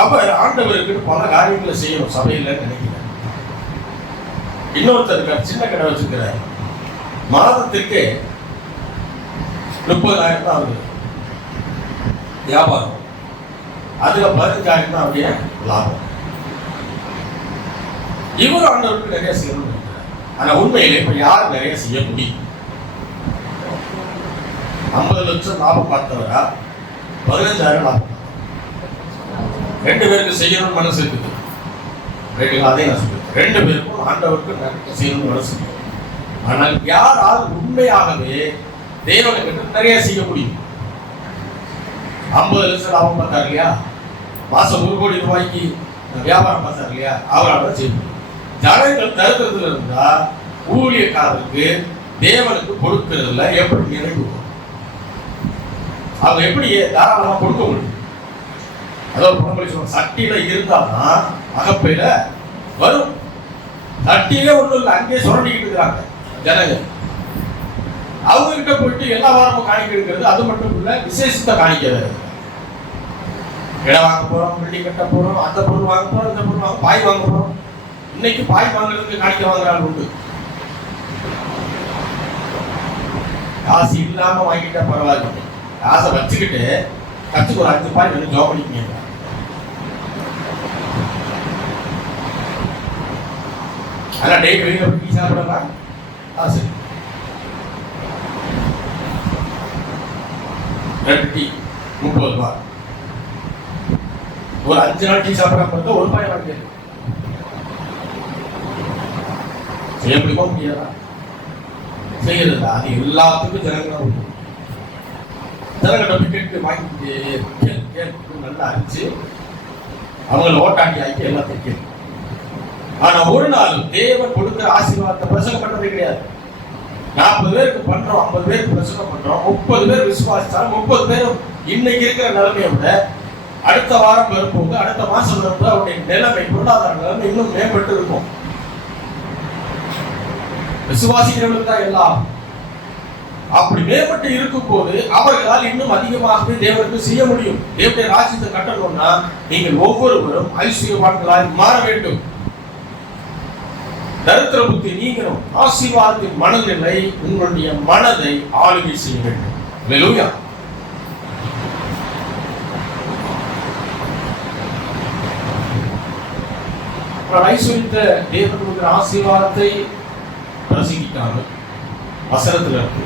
அவர் ஆண்டவருக்கு பல காரியங்களை செய்யணும் சபையில் நினைக்கிறார். இன்னொருத்தருக்கு சின்ன கடை வச்சிருக்கிறார். மாதத்திற்கு 30,000 தான் அவரு வியாபாரம், அதுல 15,000 தான் அவருடைய லாபம். இவர் ஆண்டவருக்கு நிறைய செய்யணும். ஆனா உண்மையிலே இப்ப யார் நிறைய செய்ய முடியும்? 50 லட்சம் லாபம் பார்த்தவரா 15,000 லாபம்? 2 பேருக்கு செய்யணும்னு மனசு இருக்குது. அதே நான் சொல்றேன், 2 பேருக்கும் ஆண்டவருக்கு செய்யணும்னு மனசு இருக்குது. ஆனால் யாரால் உண்மையாகவே தேவனுக்கு நிறைய செய்ய முடியும்? 50 லட்சம் லாபம் பார்த்தார் இல்லையா, மாசம் 1 கோடி ரூபாய்க்கு வியாபாரம் பார்த்தார் இல்லையா, அவரால் தான் செய்ய முடியும். ஜனங்கள் தருக்கிறதுல இருந்தா ஊழியக்காரருக்கு தேவனுக்கு கொடுக்கிறதுல எப்படி நிறைவு? அவங்க எப்படி தாராளமா கொடுக்க முடியும்? அதாவது பழமொழி சொல்லுவாங்க, சட்டியில இருந்தாதான் அகப்பையில வரும். சட்டியில ஒண்ணும் இல்லை, அங்கேயே சுரண்டிக்கிட்டு இருக்கிறாங்க ஜனங்கள். அவங்க கிட்ட போயிட்டு எல்லா வாரமும் காணிக்க இருக்கிறது அது மட்டும் இல்ல, விசேஷத்தை காணிக்கிறது. இடம் வாங்க போறோம், பில்டிங் கட்ட போறோம், அந்த பொருள் வாங்க போறோம், இந்த பொருள் வாங்க, பாய் வாங்க போறோம். இன்னைக்கு பாய் வாங்குறதுக்கு காணிக்க வாங்குறாங்க உண்டு. காசு இல்லாம வாங்கிட்டா பரவாயில்ல, காசை வச்சுக்கிட்டு கற்றுக்கு ஒரு 5 பாயிண்ட் வந்து ஜாப் பண்ணிக்கங்க. ஆனால் டெய்லி வெளியில் போய் டீ சாப்பிடலாம். சரி, 2 டீ 30 ரூபா. ஒரு 5 நாள் டீ சாப்பிடாம பார்த்தா ₹1 வாங்க செய்ய முடியுமா முடியாதா? செய்யறதா? அது எல்லாத்துக்கும் ஜனங்களை கேட்டு வாங்கிட்டு நல்லா அரிச்சு அவங்களை ஓட்டாண்டி ஆக்கி எல்லாத்தையும் கேட்டு. ஆனா ஒரு நாள் தேவன் கொடுக்கிற ஆசீர்வாதத்தை பிரசங்கம் பண்றதே கிடையாது. 40 பேருக்கு பண்றோம், 50 பேருக்கு பிரசங்கம் பண்றோம், 30 பேர் விசுவாசிச்சாலும் 30 பேரும் இன்னைக்கு இருக்கிற நிலைமையை விட அடுத்த வாரம் வரும்போது, அடுத்த மாசம் வரும்போது அவருடைய நிலைமை, பொருளாதார நிலைமை இன்னும் மேம்பட்டு இருக்கும். விசுவாசிக்கிறவர்களுக்கு தான் எல்லாம். அப்படி மேம்பட்டு இருக்கும் போது அவர்களால் இன்னும் அதிகமாகவே தேவனுக்கு செய்ய முடியும். தேவனுடைய ராஜ்யத்தை கட்டணும்னா நீங்கள் ஒவ்வொருவரும் ஐஸ்வர்யவான்களாய் மாற வேண்டும். தரித்திர புத்தி நீங்களும் ஆசீர்வாதத்தின் மனநிலை உங்களுடைய மனதை ஆளுகை செய்ய வேண்டும். அல்லேலூயா. ஐஸ்வர்யத்தை தேவன் கொடுக்கிற ஆசீர்வாதத்தை பிரசங்கிக்காமல் வசனத்துல இருக்கு,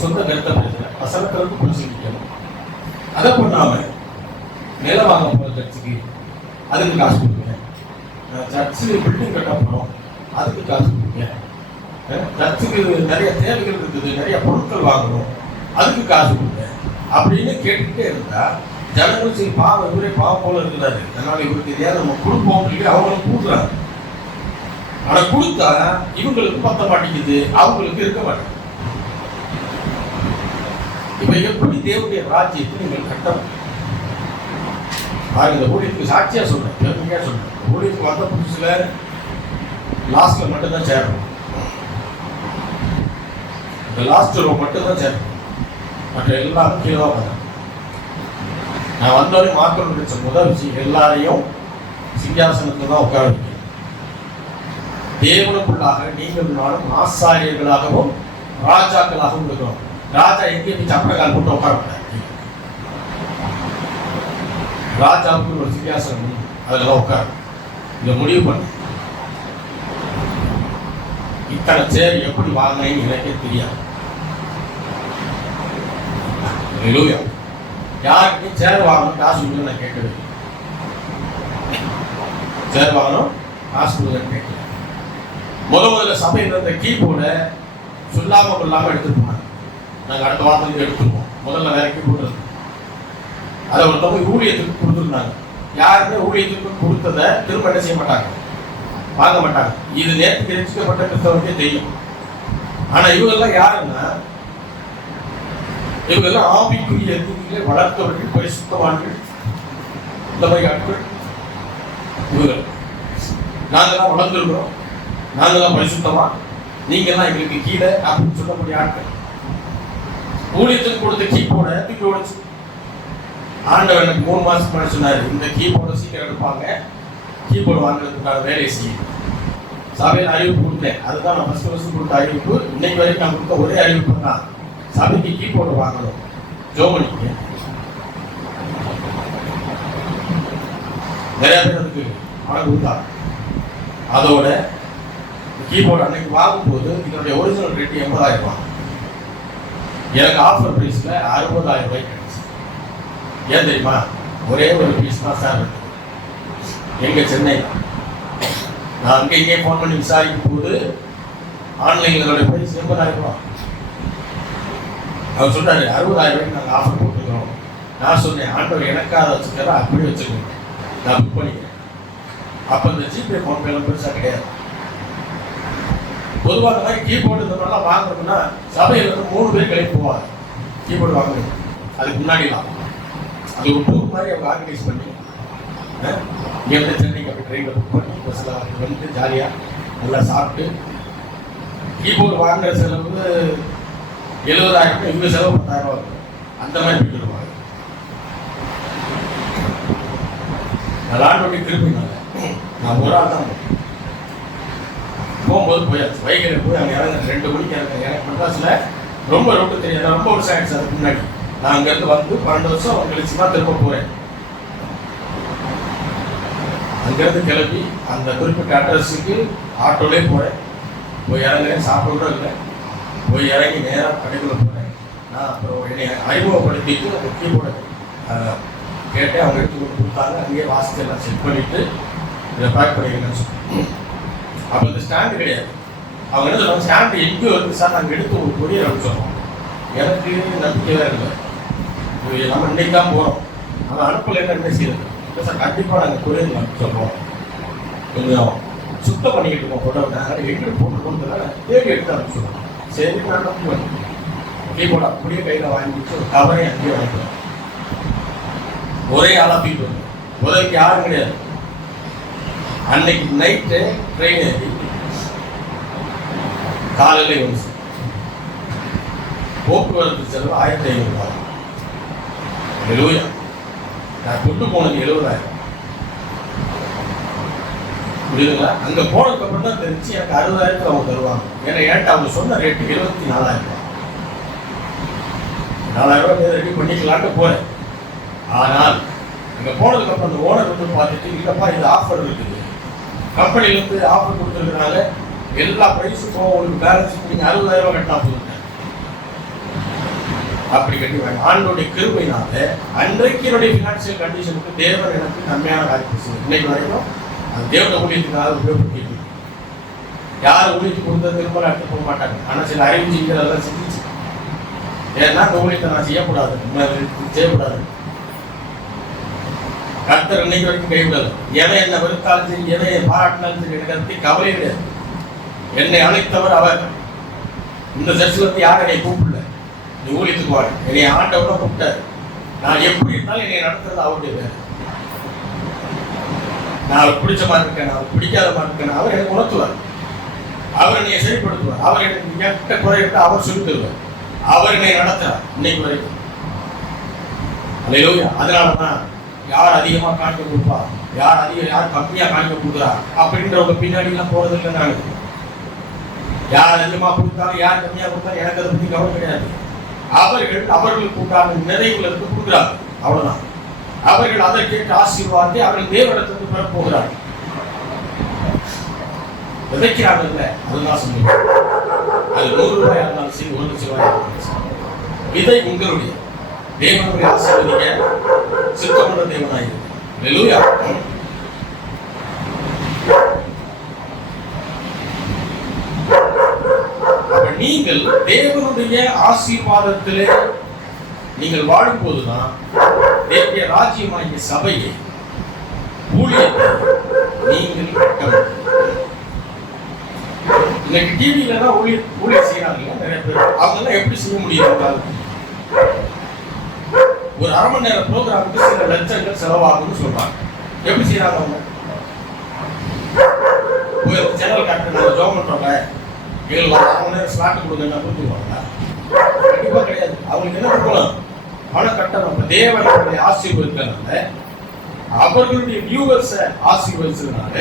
சொந்த கருத்தை பேசுற வசனத்துல இருந்து பிரசங்கிக்கணும். அதை பண்ணாம நிலம் வாங்க போற சர்ச்சுக்கு அதுக்கு காசு கொடுங்க, சர்ச்சு பில்டிங் கட்ட போறோம் அதுக்கு காசு கொடுங்க, சர்ச்சுக்கு நிறைய தேவைகள் இருக்குது, நிறைய பொருட்கள் வாங்கணும் அதுக்கு காசு கொடுங்க அப்படின்னு கேட்டுக்கிட்டே இருந்தா ஜனங்கள் சரி பாவம் இவரே பாவம் போல இருக்கிறாரு, அதனால இவருக்கு தெரியாது நம்ம கொடுப்போம் சொல்லி அவங்களும் கொடுக்குறாங்க. ஆனா கொடுத்தா இவங்களுக்கு பத்த மாட்டேங்குது, அவங்களுக்கு இருக்க மாட்டேங்குது. இப்ப எப்படி தேவனுடைய ராஜ்யத்தை நீங்கள் கட்டணும் பாருங்க. இந்த ஊழியத்துக்கு சாட்சியா சொல்றேன், பெருமையா சொல்றேன். ஊழியத்துக்கு வந்த புதுசுல லாஸ்ட்ல மட்டும்தான் சேரணும், இந்த லாஸ்ட் ரோ மட்டும்தான் சேரணும், மற்ற எல்லாரும் கீழே வந்தாங்க. நான் வந்தவரையும் மாற்றம் கிடைச்ச முதல் விஷயம் எல்லாரையும் சிங்காசனத்துல தான் உட்கார வைக்க. தேவனுக்குள்ளாக நீங்கள் நானும் ஆசாரியர்களாகவும் ராஜாக்களாகவும் இருக்கிறோம். ராஜா எங்கேயும் போய் சப்பரக்கால் போட்டு உட்கார மாட்டாங்க. ராஜாவுக்கு ஒரு சிங்காசனம் அதெல்லாம் உட்கார இதை முடிவு பண்ண. இத்தனை சேர் எப்படி வாங்கினேன்னு எனக்கே தெரியாது. யாருக்குமே சேர் வாங்கணும் காசு கொடுங்க நான் கேட்கவே, சேர் வாங்கணும் காசு கொடுங்கன்னு கேட்கல. முதல்ல சபையில் இருந்த கீபோர்டை சொல்லாம கொள்ளாம எடுத்துட்டு போனாங்க. நாங்கள் அடுத்த வாரத்துக்கு எடுத்துருவோம். முதல்ல வேற கீபோர்டு இருக்கு, அதை ஒருத்தவங்க ஊழியத்துக்கு கொடுத்துருந்தாங்க. யாருமே ஊழியத்துக்கு கொடுத்ததை திரும்ப என்ன செய்ய மாட்டாங்க, வாங்க மாட்டாங்க. இது நேற்று ரசிக்கப்பட்ட கிறிஸ்தவருக்கே தெரியும். ஆனா இவங்கெல்லாம் யாருன்னா, இவங்கெல்லாம் ஆவிக்குரிய எதிர்ப்புகளை வளர்த்தவர்கள், பரிசுத்தவான்கள், இந்த மாதிரி ஆட்கள் இவர்கள். நாங்கெல்லாம் வளர்ந்துருக்கிறோம், நாங்கெல்லாம் பரிசுத்தமா, நீங்கெல்லாம் எங்களுக்கு கீழே அப்படின்னு சொல்லக்கூடிய ஆட்கள். ஊழியத்துக்கு கொடுத்த கீபோர்டை தூக்கி உடைச்சு ஆண்டவர் எனக்கு 3 மாசத்துக்கு முன்னாடி சொன்னாரு, இந்த கீபோர்டை சீக்கிரம் எடுப்பாங்க, கீபோர்டு வாங்குறதுக்கான வேலையை செய்யும். சபையில் அறிவிப்பு கொடுத்தேன். அதுதான் நான் ஃபர்ஸ்ட் கொடுத்த அறிவிப்பு. இன்னைக்கு வரைக்கும் நான் கொடுத்த ஒரே அறிவிப்பு தான், சபைக்கு கீபோர்டு வாங்கணும், ஜோமனிக்கு. நிறைய பேர் அதுக்கு பணம் கொடுத்தாங்க. அதோட கீபோர்டு அன்னைக்கு வாங்கும்போது இதனுடைய ஒரிஜினல் ரேட் 80,000 ரூபாய். எனக்கு ஆஃபர் பிரைஸ்ல 60,000 ரூபாய் கிடைச்சு. ஏன் தெரியுமா? ஒரே ஒரு பீஸ் தான் சார் இருக்கு எங்க சென்னை. நான் அங்கே இங்கே ஃபோன் பண்ணி விசாரிக்கும் போது ஆன்லைன்ல இதோட பிரைஸ் 80,000 ரூபாய். அவர் சொன்னாரு 60,000 ரூபாய்க்கு நாங்கள் ஆஃபர் போட்டுருக்கோம். நான் சொன்னேன், ஆண்டவர் எனக்காக வச்சுக்கிறா அப்படி வச்சுக்கோங்க, நான் புக் பண்ணிக்கிறேன். அப்போ இந்த ஜிபே ஃபோன் பேலாம் பெருசாக கிடையாது. பொதுவாக இந்த மாதிரி கீபோர்டு இந்த மாதிரிலாம் வாங்கணும்னா சபையில் வந்து 3 பேர் கிளம்பி போவாங்க கீபோர்டு வாங்கணும். அதுக்கு முன்னாடிலாம் அது ஒரு டூர் மாதிரி அவங்க ஆர்கனைஸ் பண்ணி இங்கேருந்து சென்னைக்கு அப்படி ட்ரெயினில் புக் பண்ணி பஸ்ஸில் வந்து ஜாலியாக நல்லா சாப்பிட்டு, கீபோர்டு வாங்குற செலவு 70,000, இவங்க செலவு 10,000 ரூபா இருக்கும். அந்த மாதிரி போயிட்டுருவாங்க. ஆண்டோடைய கிருபைனால நான் ஒரு ஆள் தான் போகும்போது போயாச்சு. வைகையில் போய் அங்கே இறங்க 2 மணிக்கு இறங்க. எனக்கு மெட்ராஸில் ரொம்ப ரோட்டு தெரியாது, ரொம்ப வருஷம் ஆயிடுச்சு. அதுக்கு முன்னாடி நான் அங்கிருந்து வந்து 12 வருஷம் கழிச்சு தான் திரும்ப போறேன். அங்கிருந்து கிளம்பி அந்த குறிப்பிட்ட அட்ரஸுக்கு ஆட்டோலே போறேன். போய் இறங்குறேன், சாப்பிட்றோம் இல்லை, போய் இறங்கி நேராக கடைக்குள்ள போறேன். நான் அப்புறம் என்னை அறிமுகப்படுத்திட்டு அந்த கீபோர்டை கேட்டேன். அவங்க எடுத்து கொண்டு கொடுத்தாங்க. அங்கேயே வாசித்து எல்லாம் செக் பண்ணிட்டு இதை பேக் பண்ணிக்கிறேன்னு சொன்னேன். அப்போ இந்த ஸ்டாண்டு கிடையாது. அவங்க என்ன சொல்லுவாங்க, ஸ்டாண்டு எங்கே வருது சார், நாங்கள் எடுத்து ஒரு கொரியர் அனுப்பிச்சோம். எனக்கு நம்பிக்கை வேறு இல்லை, நம்ம இன்னைக்கு தான் போகிறோம், நம்ம அனுப்பலைன்னா என்ன செய்யறது? இல்லை சார், கண்டிப்பாக நாங்கள் கொரியர் அனுப்பிச்சோம், கொஞ்சம் சுத்தம் பண்ணிக்கிட்டு இருக்கோம் ஃபோட்டோ. நாங்கள் எங்கிட்டு போட்டுருக்கோம்னால தேடி எடுத்து அனுப்பிச்சோம். சரி, நான் நம்பி பண்ணேன். கீபோர்டு அப்படியே கையில் வாங்கிட்டு ஒரு கவரையும் அங்கேயே வாங்கிக்கிறோம். ஒரே ஆளாக தூக்கிட்டு வந்தோம். முதலுக்கு யாரும் கிடையாது. அன்னைக்கு நைட்டு ட்ரெயின் ஏறி காலையில் வந்து போக்குவரத்து செலவு 1500 ரூபாய். 70. நான் கொண்டு போனது 70,000. புரியுதுங்களா? அங்கே போனதுக்கு அப்புறம் தான் தெரிஞ்சு எனக்கு 60,000 அவங்க தருவாங்க. ஏன்னா ஏன்ட்டு அவங்க சொன்ன ரேட்டு 24,000 ரூபாய். 4,000 ரூபாய் ரெடி பண்ணிக்கலான்ட்டு போறேன். ஆனால் அங்கே போனதுக்கு அப்புறம் அந்த ஓனர் வந்து பார்த்துட்டு, இல்லைப்பா இது ஆஃபர் இருக்குது, கம்பெனிலேருந்து ஆஃபர் கொடுத்துருக்கனால எல்லா ப்ரைஸுக்கும் உங்களுக்கு பேலன்ஸ் நீங்கள் 60,000 ரூபாய் கட்டினா போதுங்க. அப்படி கட்டி வேணும். ஆண்டோடைய கிருபையினால அன்றைக்கு என்னுடைய ஃபினான்சியல் கண்டிஷனுக்கு தேவன் எனக்கு நன்மையான காரியம் இன்னைக்கு வரைக்கும் அந்த தேவனை ஊழியத்துக்காக உபயோகப்படுத்திட்டு யார் ஊழியத்துக்கு கொடுத்தது திரும்ப எடுத்து போக மாட்டாங்க. ஆனால் சில அறிவிச்சிங்கிறதெல்லாம் சிந்திச்சு, ஏன்னா இந்த ஊழியத்தை நான் செய்யக்கூடாது, செய்யக்கூடாது. கர்த்தர் இன்னைக்கு வரைக்கும் கைவிடாது. எவன் என்னை வெறுத்தாலும் சரி, எவன் என் பாராட்டினாலும் சரி, எனக்கு அதை கவலை கிடையாது. என்னை அழைத்தவர் அவர். இந்த சர்ச்சில் வந்து யாரும் என்னை கூப்பிடல, நீ ஊழியத்துக்கு வாங்க, என்னை ஆண்டவரை கூப்பிட்டாரு. நான் எப்படி இருந்தாலும் என்னை நடத்துறது அவருடைய வேலை. நான் அவருக்கு பிடிச்ச மாதிரி இருக்கேன், அவருக்கு பிடிக்காத மாதிரி இருக்கேன், அவர் எனக்கு உணர்த்துவார், அவர் என்னை சரிப்படுத்துவார், அவர் எனக்கு எட்ட குறை எடுத்து அவர் சொல்லி தருவார், அவர் என்னை நடத்துறார் இன்னைக்கு வரைக்கும். அல்லேலூயா. அதனாலதான் யார் அதிகமாக காணிக்க கொடுப்பா, யார் கம்மியாக காணிக்க கொடுக்குறா அப்படின்றவங்க பின்னாடிலாம் போறதில்லை. நான் யார் அதிகமாக கொடுத்தாலும் யார் கம்மியாக கொடுத்தாலும் எனக்கு அதை பற்றி கவலை கிடையாது. அவர்களுக்கு உண்டான நிறைவுல இருந்து கொடுக்குறாங்க, அவ்வளவுதான். அவர்கள் அதை கேட்டு ஆசீர்வாதத்தை அவர்கள் தேவனிடத்திலிருந்து பெற போகிறார்கள். விதைக்கிறாங்க இல்லை, அதுதான் சொல்லுங்க. அது 100 ரூபாயா இருந்தாலும் சரி, 1 லட்சம் ரூபாயா இருந்தாலும் சரி, விதை உங்களுடைய. தேவனுடைய ஆசீர்வதிக்க சித்தமுள்ள தேவனாயிருக்கு. அல்லேலூயா. நீங்கள் தேவனுடைய ஆசீர்வாதத்திலே நீங்கள் வாழும் போதுதான் தேவனுடைய ராஜ்யமாகிய சபையை, ஊழியத்தை நீங்கள் கட்ட முடியும். இன்னைக்கு டிவியில தான் ஊழியர் செய்யறாங்க நிறைய பேர். அவங்க எல்லாம் எப்படி செய்ய முடியும்? ஒரு 1/2 மணி நேர ப்ரோக்ராமுக்கு சில லட்சங்கள் செலவாகும்னு சொல்றாங்க. எப்படி செய்யறாங்க அவங்க? ஒரு சேனல் காட்டு, நாங்கள் ஜோம் பண்றோங்க, எங்களுக்கு 1/2 மணி நேரம் ஸ்லாட் கொடுங்க கொடுத்துருவாங்க. கண்டிப்பா கிடையாது. அவங்களுக்கு என்ன கொடுக்கணும்? பணம் கட்டணும். தேவனுடைய ஆசீர்வதிக்கிறதுனால, அவர்களுடைய வியூவர்ஸை ஆசீர்வதிச்சதுனால,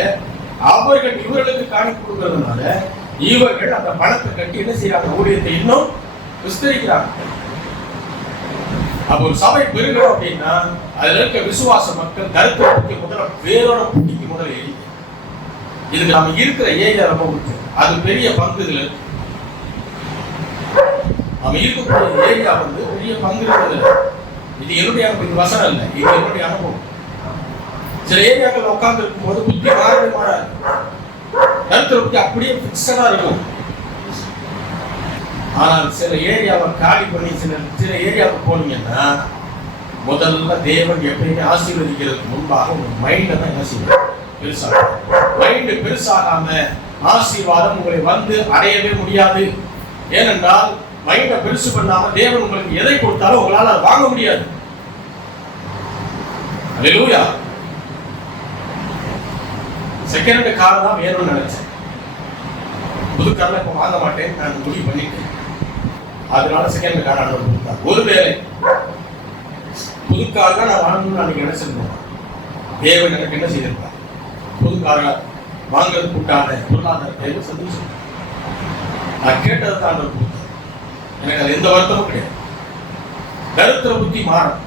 அவர்கள் இவர்களுக்கு காணி கொடுக்கறதுனால இவர்கள் அந்த பணத்தை கட்டி என்ன செய்யறாங்க? ஊழியத்தை இன்னும் விஸ்தரிக்கிறாங்க. அப்ப ஒரு சபை பெருகிறோம் அப்படின்னா அதுல இருக்க விசுவாச மக்கள் கருத்து முதல்ல வேரோட புட்டிக்கு முதல்ல எழுதி. இதுக்கு நம்ம இருக்கிற ஏரியா ரொம்ப முக்கியம். அது பெரிய பங்கு இதுல இருக்கு. நம்ம இருக்கக்கூடிய ஏரியா வந்து பெரிய பங்கு இருக்கிறது. இது என்னுடைய வசனம் இல்லை, இது என்னுடைய அனுபவம். சில ஏரியாக்கள் உட்கார்ந்து இருக்கும் போது புத்தி மாறவே மாறாது, கருத்து புத்தி அப்படியே பிக்ஸடா இருக்கும். ஆனால் சில ஏரியாவை காலி பண்ணி சில ஏரியாவுக்கு போனீங்கன்னா முதல்ல தேவன் எப்பயுமே ஆசீர்வதிக்கிறதுக்கு முன்பாக உங்க மைண்ட தான் என்ன செய்யும்? பெருசாக. மைண்டு பெருசாகாம ஆசீர்வாதம் உங்களை வந்து அடையவே முடியாது. ஏனென்றால் மைண்டை பெருசு பண்ணாம தேவன் உங்களுக்கு எதை கொடுத்தாலும் உங்களால வாங்க முடியாது. அல்லேலூயா. செகண்ட் கார் தான் வேணும்னு நினைச்சேன். புது கார்ல இப்ப வாங்க மாட்டேன் நான் முடிவு பண்ணிட்டேன். அதனால செகண்ட் கார் ஆர்டர் கொடுத்தாங்க. ஒருவேளை புது கார் தான் நான் வாங்கணும்னு அன்னைக்கு நினைச்சிருந்தேன். தேவன் எனக்கு என்ன செய்திருப்பார்? புது காரை வாங்குறதுக்கு உண்டான பொருளாதார தேவை சந்தோஷம். நான் கேட்டது தான் ஆர்டர் கொடுத்தேன். எனக்கு அது எந்த வருத்தமும் கிடையாது. கருத்திர புத்தி மாறும்.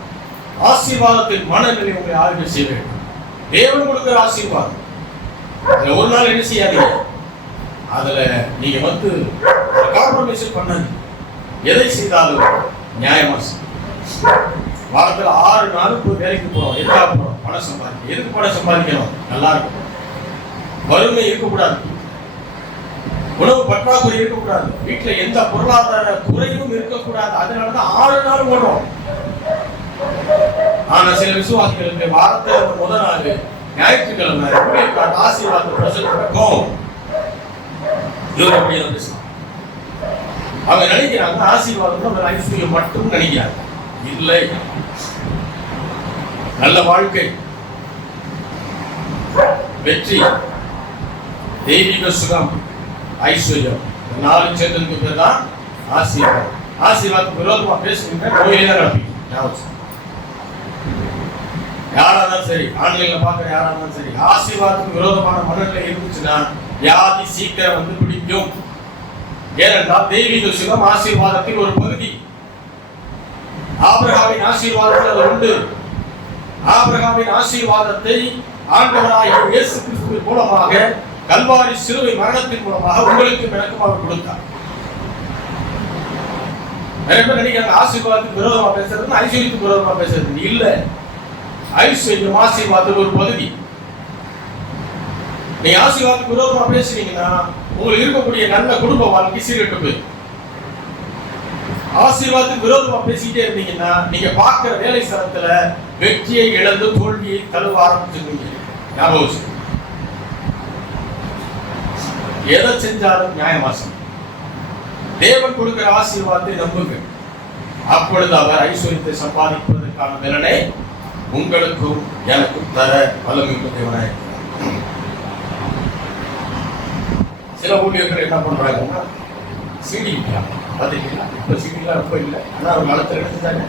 ஆசீர்வாதத்தின் மனநிலை உங்களை ஆளுகை செய்ய வேண்டும். தேவன் கொடுக்கிற ஆசீர்வாதம் அதுல ஒரு நாள் என்ன செய்யாதீங்க, அதுல நீங்க வந்து காம்ப்ரமைஸ் பண்ணாதீங்க. எதை செய்தாலும் நியாயமா வாரத்துல 6 நாள் போய் வேலைக்கு போறோம். எதுக்காக போறோம்? பணம் சம்பாதிக்க. எதுக்கு பணம் சம்பாதிக்கணும்? நல்லா இருக்கும். வறுமை இருக்கக்கூடாது, உணவு பற்றாக்குறை இருக்கக்கூடாது, வீட்டுல எந்த பொருளாதார குறையும் இருக்கக்கூடாது. அதனாலதான் 6 நாள் ஓடுறோம். ஆனா சில விசுவாசிகளுக்கு வாரத்துல முதல் நாள் ஞாயிற்றுக்கிழமை ஆசீர்வாதம் பிரசன்ட் நடக்கும். அவங்க நினைக்கிறாங்க ஆசீர்வாதம் ஐஸ்வர்யம் மட்டும் நினைக்கிறாங்க. இல்லை, நல்ல வாழ்க்கை, வெற்றி, தெய்வீக சுகம், ஐஸ்வர்யம், 4 சேர்ந்ததுக்கு பேர் தான் ஆசீர்வாதம். ஆசீர்வாதத்துக்கு விரோதமா பேசுகின்ற கோயிலே தான் நடப்பீங்க. யாராலும் சரி, ஆன்லைன்ல பாக்குற யாராலும் சரி, ஆசீர்வாதத்துக்கு விரோதமான மனநிலை இருந்துச்சுன்னா வியாதி சீக்கிரம் வந்து பிடிக்கும். ஏனென்றால் தெய்வீக சுகம் ஆசீர்வாதத்தின் ஒரு பகுதி. ஆபிரகாமின் ஆசீர்வாதத்தில் உண்டு. ஆபிரகாமின் ஆசீர்வாதத்தை ஆண்டவராகிய இயேசு கிறிஸ்துவின் மூலமாக கல்வாரி சிலுவை மரணத்தின் மூலமாக உங்களுக்கு எனக்கும் அவர் கொடுத்தார். நிறைய பேர் நினைக்கிறாங்க ஆசீர்வாதத்துக்கு விரோதமா பேசுறது ஐஸ்வர்யத்துக்கு விரோதமா பேசுறது. இல்ல, ஐஸ்வர்யம் ஆசீர்வாதத்துக்கு ஒரு பகுதி. நீங்க ஆசீர்வாதத்துக்கு விரோதமா பேசுறீங்கன்னா உங்களுக்கு இருக்கக்கூடிய நல்ல குடும்ப வாழ்க்கை சீரட்டு போய். ஆசீர்வாதத்துக்கு விரோதமா பேசிக்கிட்டே இருந்தீங்கன்னா நீங்க பார்க்கிற வேலை ஸ்தலத்துல வெற்றியை இழந்து தோல்வியை தழுவ ஆரம்பிச்சிருந்தீங்க. ஞாபகம், எதை செஞ்சாலும் நியாயமாசம். தேவன் கொடுக்கிற ஆசீர்வாதத்தை நம்புங்க. அப்பொழுது அவர் ஐஸ்வர்யத்தை சம்பாதிப்பதற்கான பலனை உங்களுக்கும் எனக்கும் தர வல்லமையுள்ள தேவனாய் இருக்கிறார். சில ஊழியர்கள் என்ன பண்றாங்கன்னா சிடி விற்கிறாங்க. பார்த்தீங்களா? இப்போ சிடிலாம் ரொம்ப இல்லை, ஆனால் அவர் காலத்தில் எடுத்துட்டாங்க.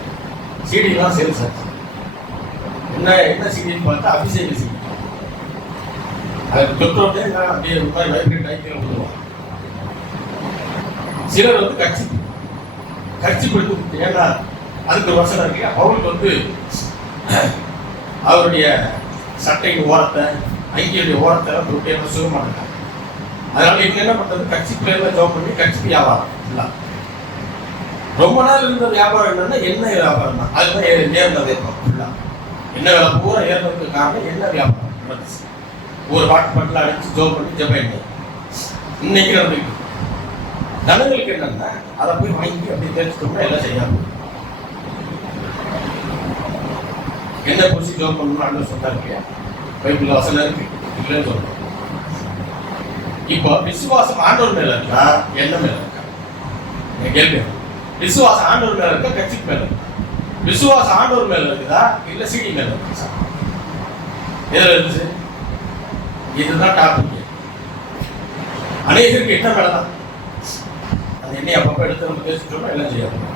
சிடிலாம் சேல்ஸ் ஆச்சு. என்ன சிடின்னு பார்த்தா அபிஷேக சிடி. அது தொற்றோடனே நான் அப்படியே ஒரு மாதிரி வைப்ரேட் ஆகி விடுவாங்க. சிலர் வந்து கட்சி கொடுத்து, ஏன்னா அதுக்கு ஒரு வசனம் இருக்கு. அவருக்கு வந்து அவருடைய சட்டையின் ஓரத்தை, அங்கியுடைய ஓரத்தை தொட்டியான சுகமாட்டாங்க. அதனால இவங்க என்ன பண்றது, கட்சி பிள்ளைகளை ஜாப் பண்ணி கட்சி வியாபாரம் இல்லை. ரொம்ப நாள் இருந்த வியாபாரம் என்னன்னா எண்ணெய் வியாபாரம் தான். அதுதான் ஏறினது. ஃபுல்லா எண்ணெய் விலை பூரா ஏறினதுக்கு காரணம் எண்ணெய் வியாபாரம் நடந்துச்சு. ஒரு பாட்டில் அடிச்சு ஜோப் பண்ணி ஜப்பாயிட்டு இன்னைக்கு நடந்துருக்கு. தனங்களுக்கு என்னன்னா அதை போய் வாங்கி அப்படி தெரிஞ்சுட்டோம்னா எல்லாம் செய்யாம என்ன குறிச்சு ஜோப் பண்ணணும்னு அண்ணன் சொன்னாரு. பைபிள் வசனம் இருக்கு, இல்லைன்னு சொல்றோம். இப்போ விசுவாசம் ஆண்டவர் மேல இருக்கா, என்ன மேல இருக்கா? கேள்வி. விசுவாசம் ஆண்டவர் மேல இருக்கா, கட்சிக்கு மேல இருக்கா? விசுவாசம் ஆண்டவர் மேல இருக்குதா, இல்ல சிடி மேல இருக்கா? எதுல இருந்துச்சு? இதுதான் டாபிக். அநேகருக்கு என்ன மேலதான் அது என்ன அப்பப்ப எடுத்து நம்ம பேசிட்டோம்னா எல்லாம் செய்யணும்,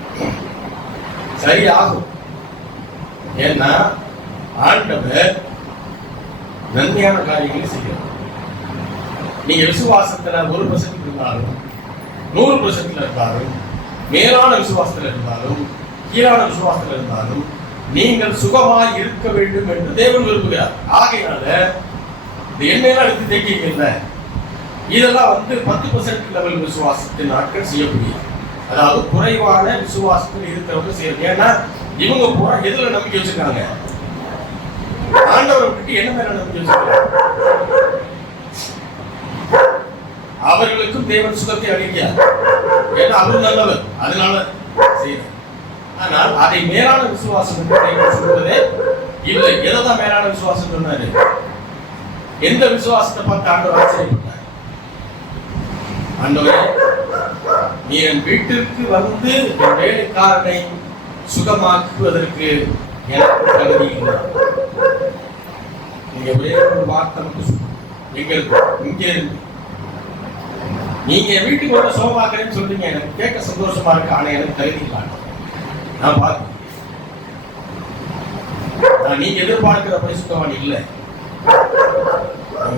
சரி ஆகும். ஏன்னா ஆண்டவர் நன்மையான காரியங்களை செய்யணும். நீங்க விசுவாசத்துல 1% இருந்தாலும் 100% இருந்தாலும் மேலான விசுவாசத்துல இருந்தாலும் கீழான விசுவாசத்துல இருந்தாலும் நீங்கள் சுகமாய் இருக்க வேண்டும் என்று தேவன் விரும்புகிறார். ஆகையினால இந்த எண்ணெயெல்லாம் எடுத்து தேக்கிங்கல்ல, இதெல்லாம் வந்து 10% லெவல் விசுவாசத்தின் நாட்கள் செய்யக்கூடிய, அதாவது குறைவான விசுவாசத்தில் இருக்கிறவங்க செய்யறது. ஏன்னா இவங்க பூரா எதுல நம்பிக்கை வச்சிருக்காங்க? ஆண்டவரை விட்டு என்ன மேல நம்பிக்கை வச்சிருக்காங்க? அவர்களுக்கும் தேவன் சுகத்தை அளிக்கிறார். ஏன்னா அவர் நல்லவர், அதனால செய்யறார். ஆனால் அதை மேலான விசுவாசம் என்று தேவன் சொல்வதே இல்லை. எதைதான் மேலான விசுவாசம் சொன்னாரு? எந்த விசுவாசத்தை பார்த்து ஆண்டவர் ஆச்சரியப்பட்டார்? ஆண்டவரே, நீ என் வீட்டிற்கு வந்து என் வேலைக்காரனை சுகமாக்குவதற்கு எனக்கு தகுதி இல்லை. நீங்க ஒரே ஒரு வார்த்தை மட்டும் எங்க இருக்கு, இங்க இருக்கு. நீங்க என் வீட்டுக்கு வந்து சுகமாக்குறேன்னு சொல்றீங்க, எனக்கு கேட்க சந்தோஷமா இருக்கு. ஆனா எனக்கு தகுதி இல்லை. நான் பார்க்க நீங்க எதிர்பார்க்கிற சுத்தவான் இல்லை.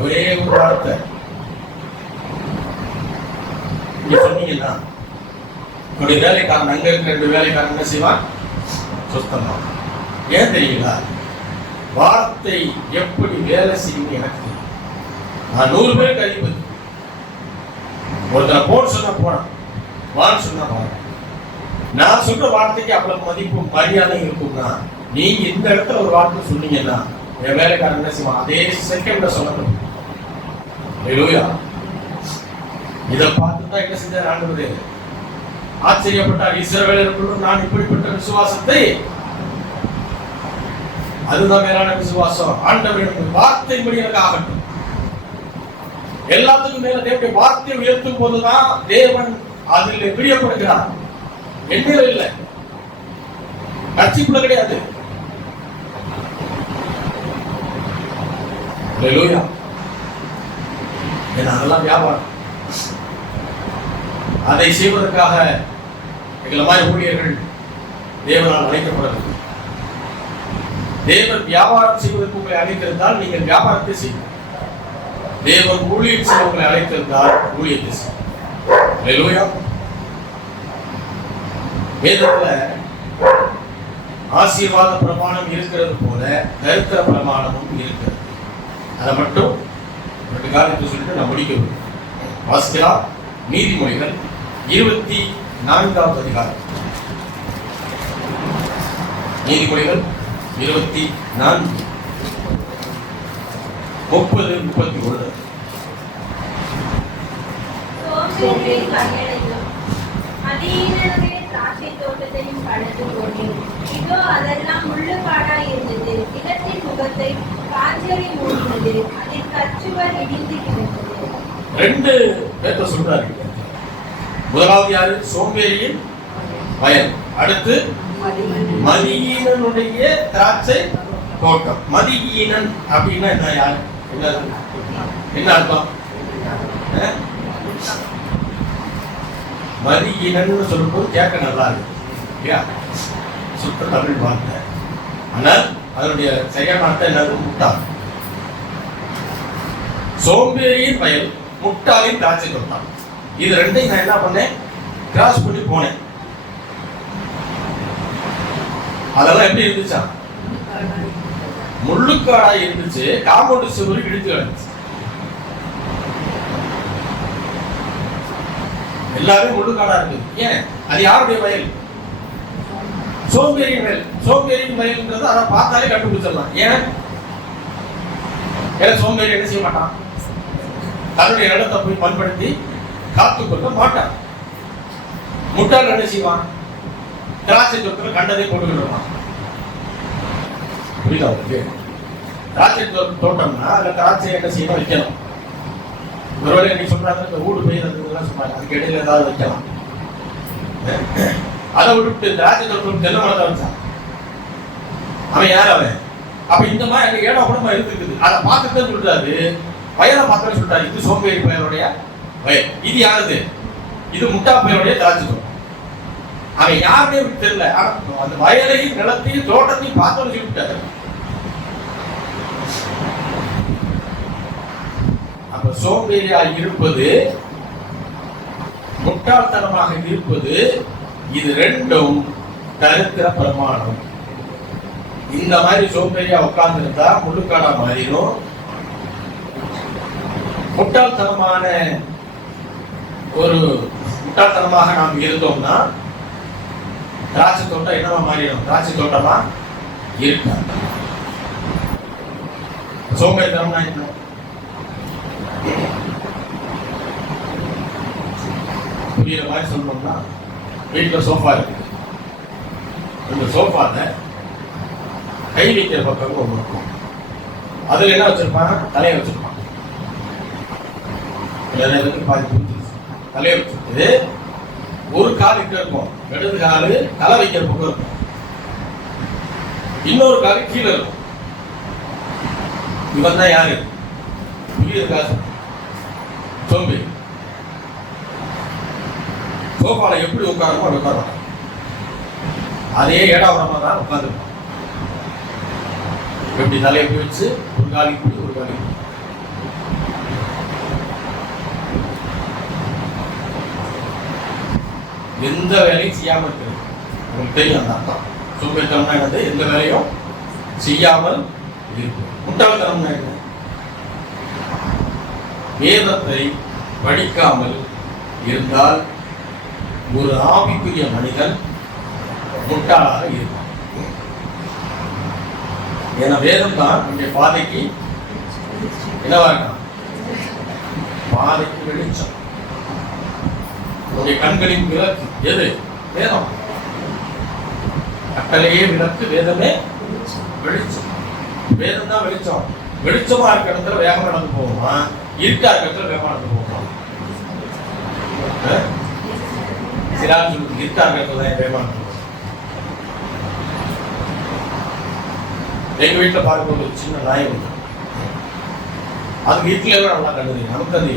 ஒரே ஒரு வார்த்தை நீங்க சொன்னீங்கன்னா உங்களுடைய வேலைக்காரன், அங்க இருக்கிற 2 வேலைக்காரன் என்ன செய்வான்? சொஸ்தமாகும். ஏன் தெரியுங்களா? வார்த்தை எப்படி வேலை செய்யும் எனக்கு தெரியும். நான் 100 பேருக்கு அதிபதி. ஒருத்தர் போன் சொன்னா போனேன், வான்னு சொன்னா வாங்க. நான் சொல்ற வார்த்தைக்கு அவ்வளவு மதிப்பும் மரியாதை இருக்கும்னா, நீங்க இந்த இடத்துல ஒரு வார்த்தை சொன்னீங்கன்னா என் வேலைக்காரன் என்ன செய்வான்? அதே செகண்ட்ல சொல்லணும். ஹல்லேலூயா. இதை பார்த்துதான் என்ன செஞ்சார் ஆண்டவர்? ஆச்சரியப்பட்டார். இஸ்ரவேலருக்குள் நான் இப்படிப்பட்ட விசுவாசத்தை, அதுதான் மேலான விசுவாசம். ஆண்டவரின் வார்த்தையின்படி எனக்கு ஆகட்டும். எல்லாத்துக்கும் மேல தேவனுடைய வார்த்தையை உயர்த்தும் போதுதான் தேவன் அதில் பிரியப்படுகிறார். என்னில இல்லை, கட்சிக்குள்ள கிடையாது. ஹல்லேலூயா. அதெல்லாம் வியாபாரம். அதை செய்வதற்காக எங்களை மாதிரி ஊழியர்கள் தேவனால் அழைக்கப்படவில்லை. தேவன் வியாபாரம் செய்வதற்கு உங்களை அழைத்திருந்தால் நீங்கள் வியாபாரத்தை செய்யுங்கள். தேவன் ஊழியம் செய்ய உங்களை அழைத்திருந்தால் ஊழியத்தை செய்யுங்கள். ஹல்லேலூயா. வேதத்துல ஆசீர்வாத பிரமாணம் இருக்கிறது போல தரித்திர பிரமாணமும் இருக்கிறது. அதை மட்டும் 2 காரியத்தை சொல்லிட்டு நான் முடிக்கிறேன். வாசிக்கலாம். நீதிமொழிகள் 24வது அதிகாரம். நீதிமொழிகள் 24 30-31. மதியீனனுடைய திராட்சை தோட்டத்தையும் கடந்து போனேன். இதோ அதெல்லாம் முள்ளுக்காடாய் இருந்தது. நிலத்தின் முகத்தை காய்ச்சலை மூடினது. அதில் கச்சுவர் இடிந்து கிடந்தது. 2 பேர்த்த சொல்றாரு. முதலாவது யாரு? சோம்பேறியின் வயல். அடுத்து மதியீனனுடைய திராட்சை தோட்டம். மதியீனன் அப்படின்னா என்ன? யாரு? என்ன அர்த்தம்? மதியீனன்னு சொல்லும்போது கேட்க நல்லா இருக்கு இல்லையா? சுத்த தமிழ் வார்த்தை. ஆனால் அதனுடைய சரியான அர்த்தம் என்னது? முட்டாள். சோம்பேறியின் வயல், முட்டாளின் திராட்சை தோட்டம். இது 2ஐயும் நான் என்ன பண்ணேன்? கிராஸ் பண்ணி போனேன். அதெல்லாம் எப்படி இருந்துச்சா? முள்ளுக்காடா இருந்துச்சு. காம்பவுண்ட் சுவர் இடிச்சு கிடந்துச்சு. எல்லாமே முள்ளுக்காடா இருக்குது. ஏன்? அது யாருடைய வயல்? சோம்பேறியின் வயல். சோம்பேறியின் வயல்ன்றது அதை பார்த்தாலே கண்டுபிடிச்சிடலாம். ஏன்? சோம்பேறி என்ன செய்ய மாட்டான்? தன்னுடைய இடத்தை போய் பண்படுத்தி காத்துக்கொள்ள மாட்டான். முட்டாள் என்ன செய்வான்? திராட்சை தோட்டத்தில் கண்டதை போட்டுக்கிட்டு. புரியுதா உங்களுக்கு? திராட்சை தோட்டம்னா அதில் திராட்சை என்ன செய்யணும்? வைக்கணும். ஒருவேளை இன்னைக்கு சொல்றாங்க இந்த ஊடு பெய்யறதுலாம் சொன்னாங்க, அதுக்கு இடையில ஏதாவது வைக்கலாம். அதை விட்டு திராட்சை தோட்டம் தென்னை மரத்தை வச்சான். அவன் யார் அவன்? அப்ப இந்த மாதிரி அங்க ஏடா கூடமா இருக்குது. அதை பார்த்துட்டு சொல்றாரு, வயலை பார்த்து சொல்றாரு, இது சோம்பேறி பையனுடைய வயல். இது யாருது? இது முட்டா பையனுடைய திராட்சை தோட்டம். அவன் யாருமே தெரியல. அந்த வயலையும் நிலத்தையும் தோட்டத்தையும் பார்த்தோன்னு சொல்லிவிட்டாரு. அப்ப சோம்பேறியா இருப்பது, முட்டாள்தனமாக இருப்பது, இது 2ம் தரித்திர பிரமாணம். இந்த மாதிரி சோம்பேறியா உட்கார்ந்து இருந்தா முள்ளுக்காடா மாறிடும். முட்டாள்தனமான ஒரு முட்டாள்தனமாக நாம் இருந்தோம்னா திராட்சை தோட்டம் என்னவா மாறிடும்? திராட்சை தோட்டமா இருக்காது. சோம்பேறித்தனம்னா என்ன? புரியுற மாதிரி சொல்லணும்னா, வீட்டில் சோஃபா இருக்கு. இந்த சோஃபால கை வைக்கிற பக்கம் ஒன்று இருக்கும். அதுல என்ன வச்சிருப்பான்? தலையை வச்சிருப்பான். தலையை வச்சுட்டு ஒரு கால் இங்க இருக்கும், இடது காலு தலை வைக்கிற பக்கம் இருக்கும், இன்னொரு காலு கீழே இருக்கும். இவன் தான் யாரு? சோம்பேறி. சோஃபால எப்படி உட்காரமோ அப்படி உட்காருவாங்க. அதே ஏடாவரமா தான் உட்காந்துருப்பான். எப்படி தலையை போய் வச்சு ஒரு காலி கூடி ஒரு காலி. எந்த வேலையும் செய்யாம இருக்கிறது. உங்களுக்கு தெரியும் அந்த அர்த்தம். சோம்பேறித்தனம்னா என்னது? எந்த வேலையும் செய்யாமல் இருக்கும். முட்டாள்தனம்னா என்ன? வேதத்தை படிக்காமல் இருந்தால் ஒரு ஆவிக்குரிய மனிதன் முட்டாளாக இருக்கும். ஏன்னா வேதம் தான் நம்முடைய பாதைக்கு என்னவா இருக்கான்? பாதைக்கு வெளிச்சம். உங்களுடைய கண்களின் விளக்கு எது? வேதம். கட்டளையே விளக்கு, வேதமே வெளிச்சம். வேதம் தான் வெளிச்சம். வெளிச்சமா இருக்க இடத்துல வேகமா நடந்து போகுமா? இருக்கா இருக்க இடத்துல வேகமா நடந்து போகுமா? சிறார் இருக்கா இருக்க இடத்துல தான் வேகமா நடந்து போகும். எங்க வீட்டுல பார்க்க ஒரு சின்ன நாய் உண்டு. அது வீட்டுல நல்லா கண்டுது, நமக்கு அது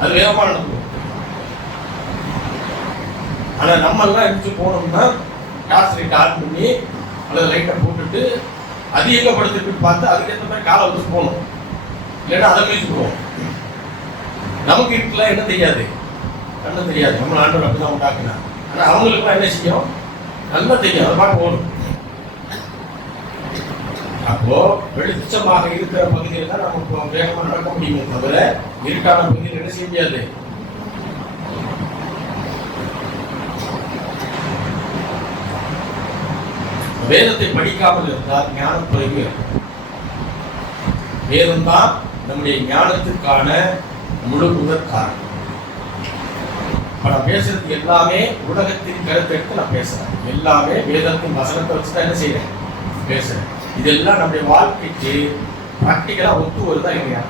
அது வேகமா நடந்து போகும். ஆனா நம்ம எல்லாம் எழுந்து போனோம்னா டார்ச் லைட் ஆன் பண்ணி அல்லது லைட்டை போட்டுட்டு அது எங்க படுத்துட்டு பார்த்து அதுக்கேற்ற மாதிரி காலை வச்சு போகணும். இல்லைன்னா அதை மீச்சு போவோம். நமக்கு வீட்டுல என்ன தெரியாது, கண்ணு தெரியாது. நம்ம ஆண்டவர் அப்படிதான் உண்டாக்குனா. ஆனா அவங்களுக்கு என்ன செய்யும்? நல்லா தெரியும், அதை பார்க்க ஓடும். அப்போ வெளிச்சமாக இருக்கிற பகுதியில் தான் நம்ம வேகமா நடக்க முடியுமே தவிர இருட்டான பகுதியில் என்ன செய்ய முடியாது. வேதத்தை படிக்காமல் இருந்தால் ஞான குறைவு இருக்கும். வேதம் தான் நம்முடைய ஞானத்துக்கான முழு முதற் காரணம். நான் பேசுறது எல்லாமே உலகத்தின் கருத்தை எடுத்து நான் பேசுறேன். எல்லாமே வேதத்தின் வசனத்தை வச்சுதான் என்ன செய்யறேன், பேசுறேன். இதெல்லாம் நம்முடைய வாழ்க்கைக்கு பிராக்டிக்கலா ஒத்து வருதா இல்லையா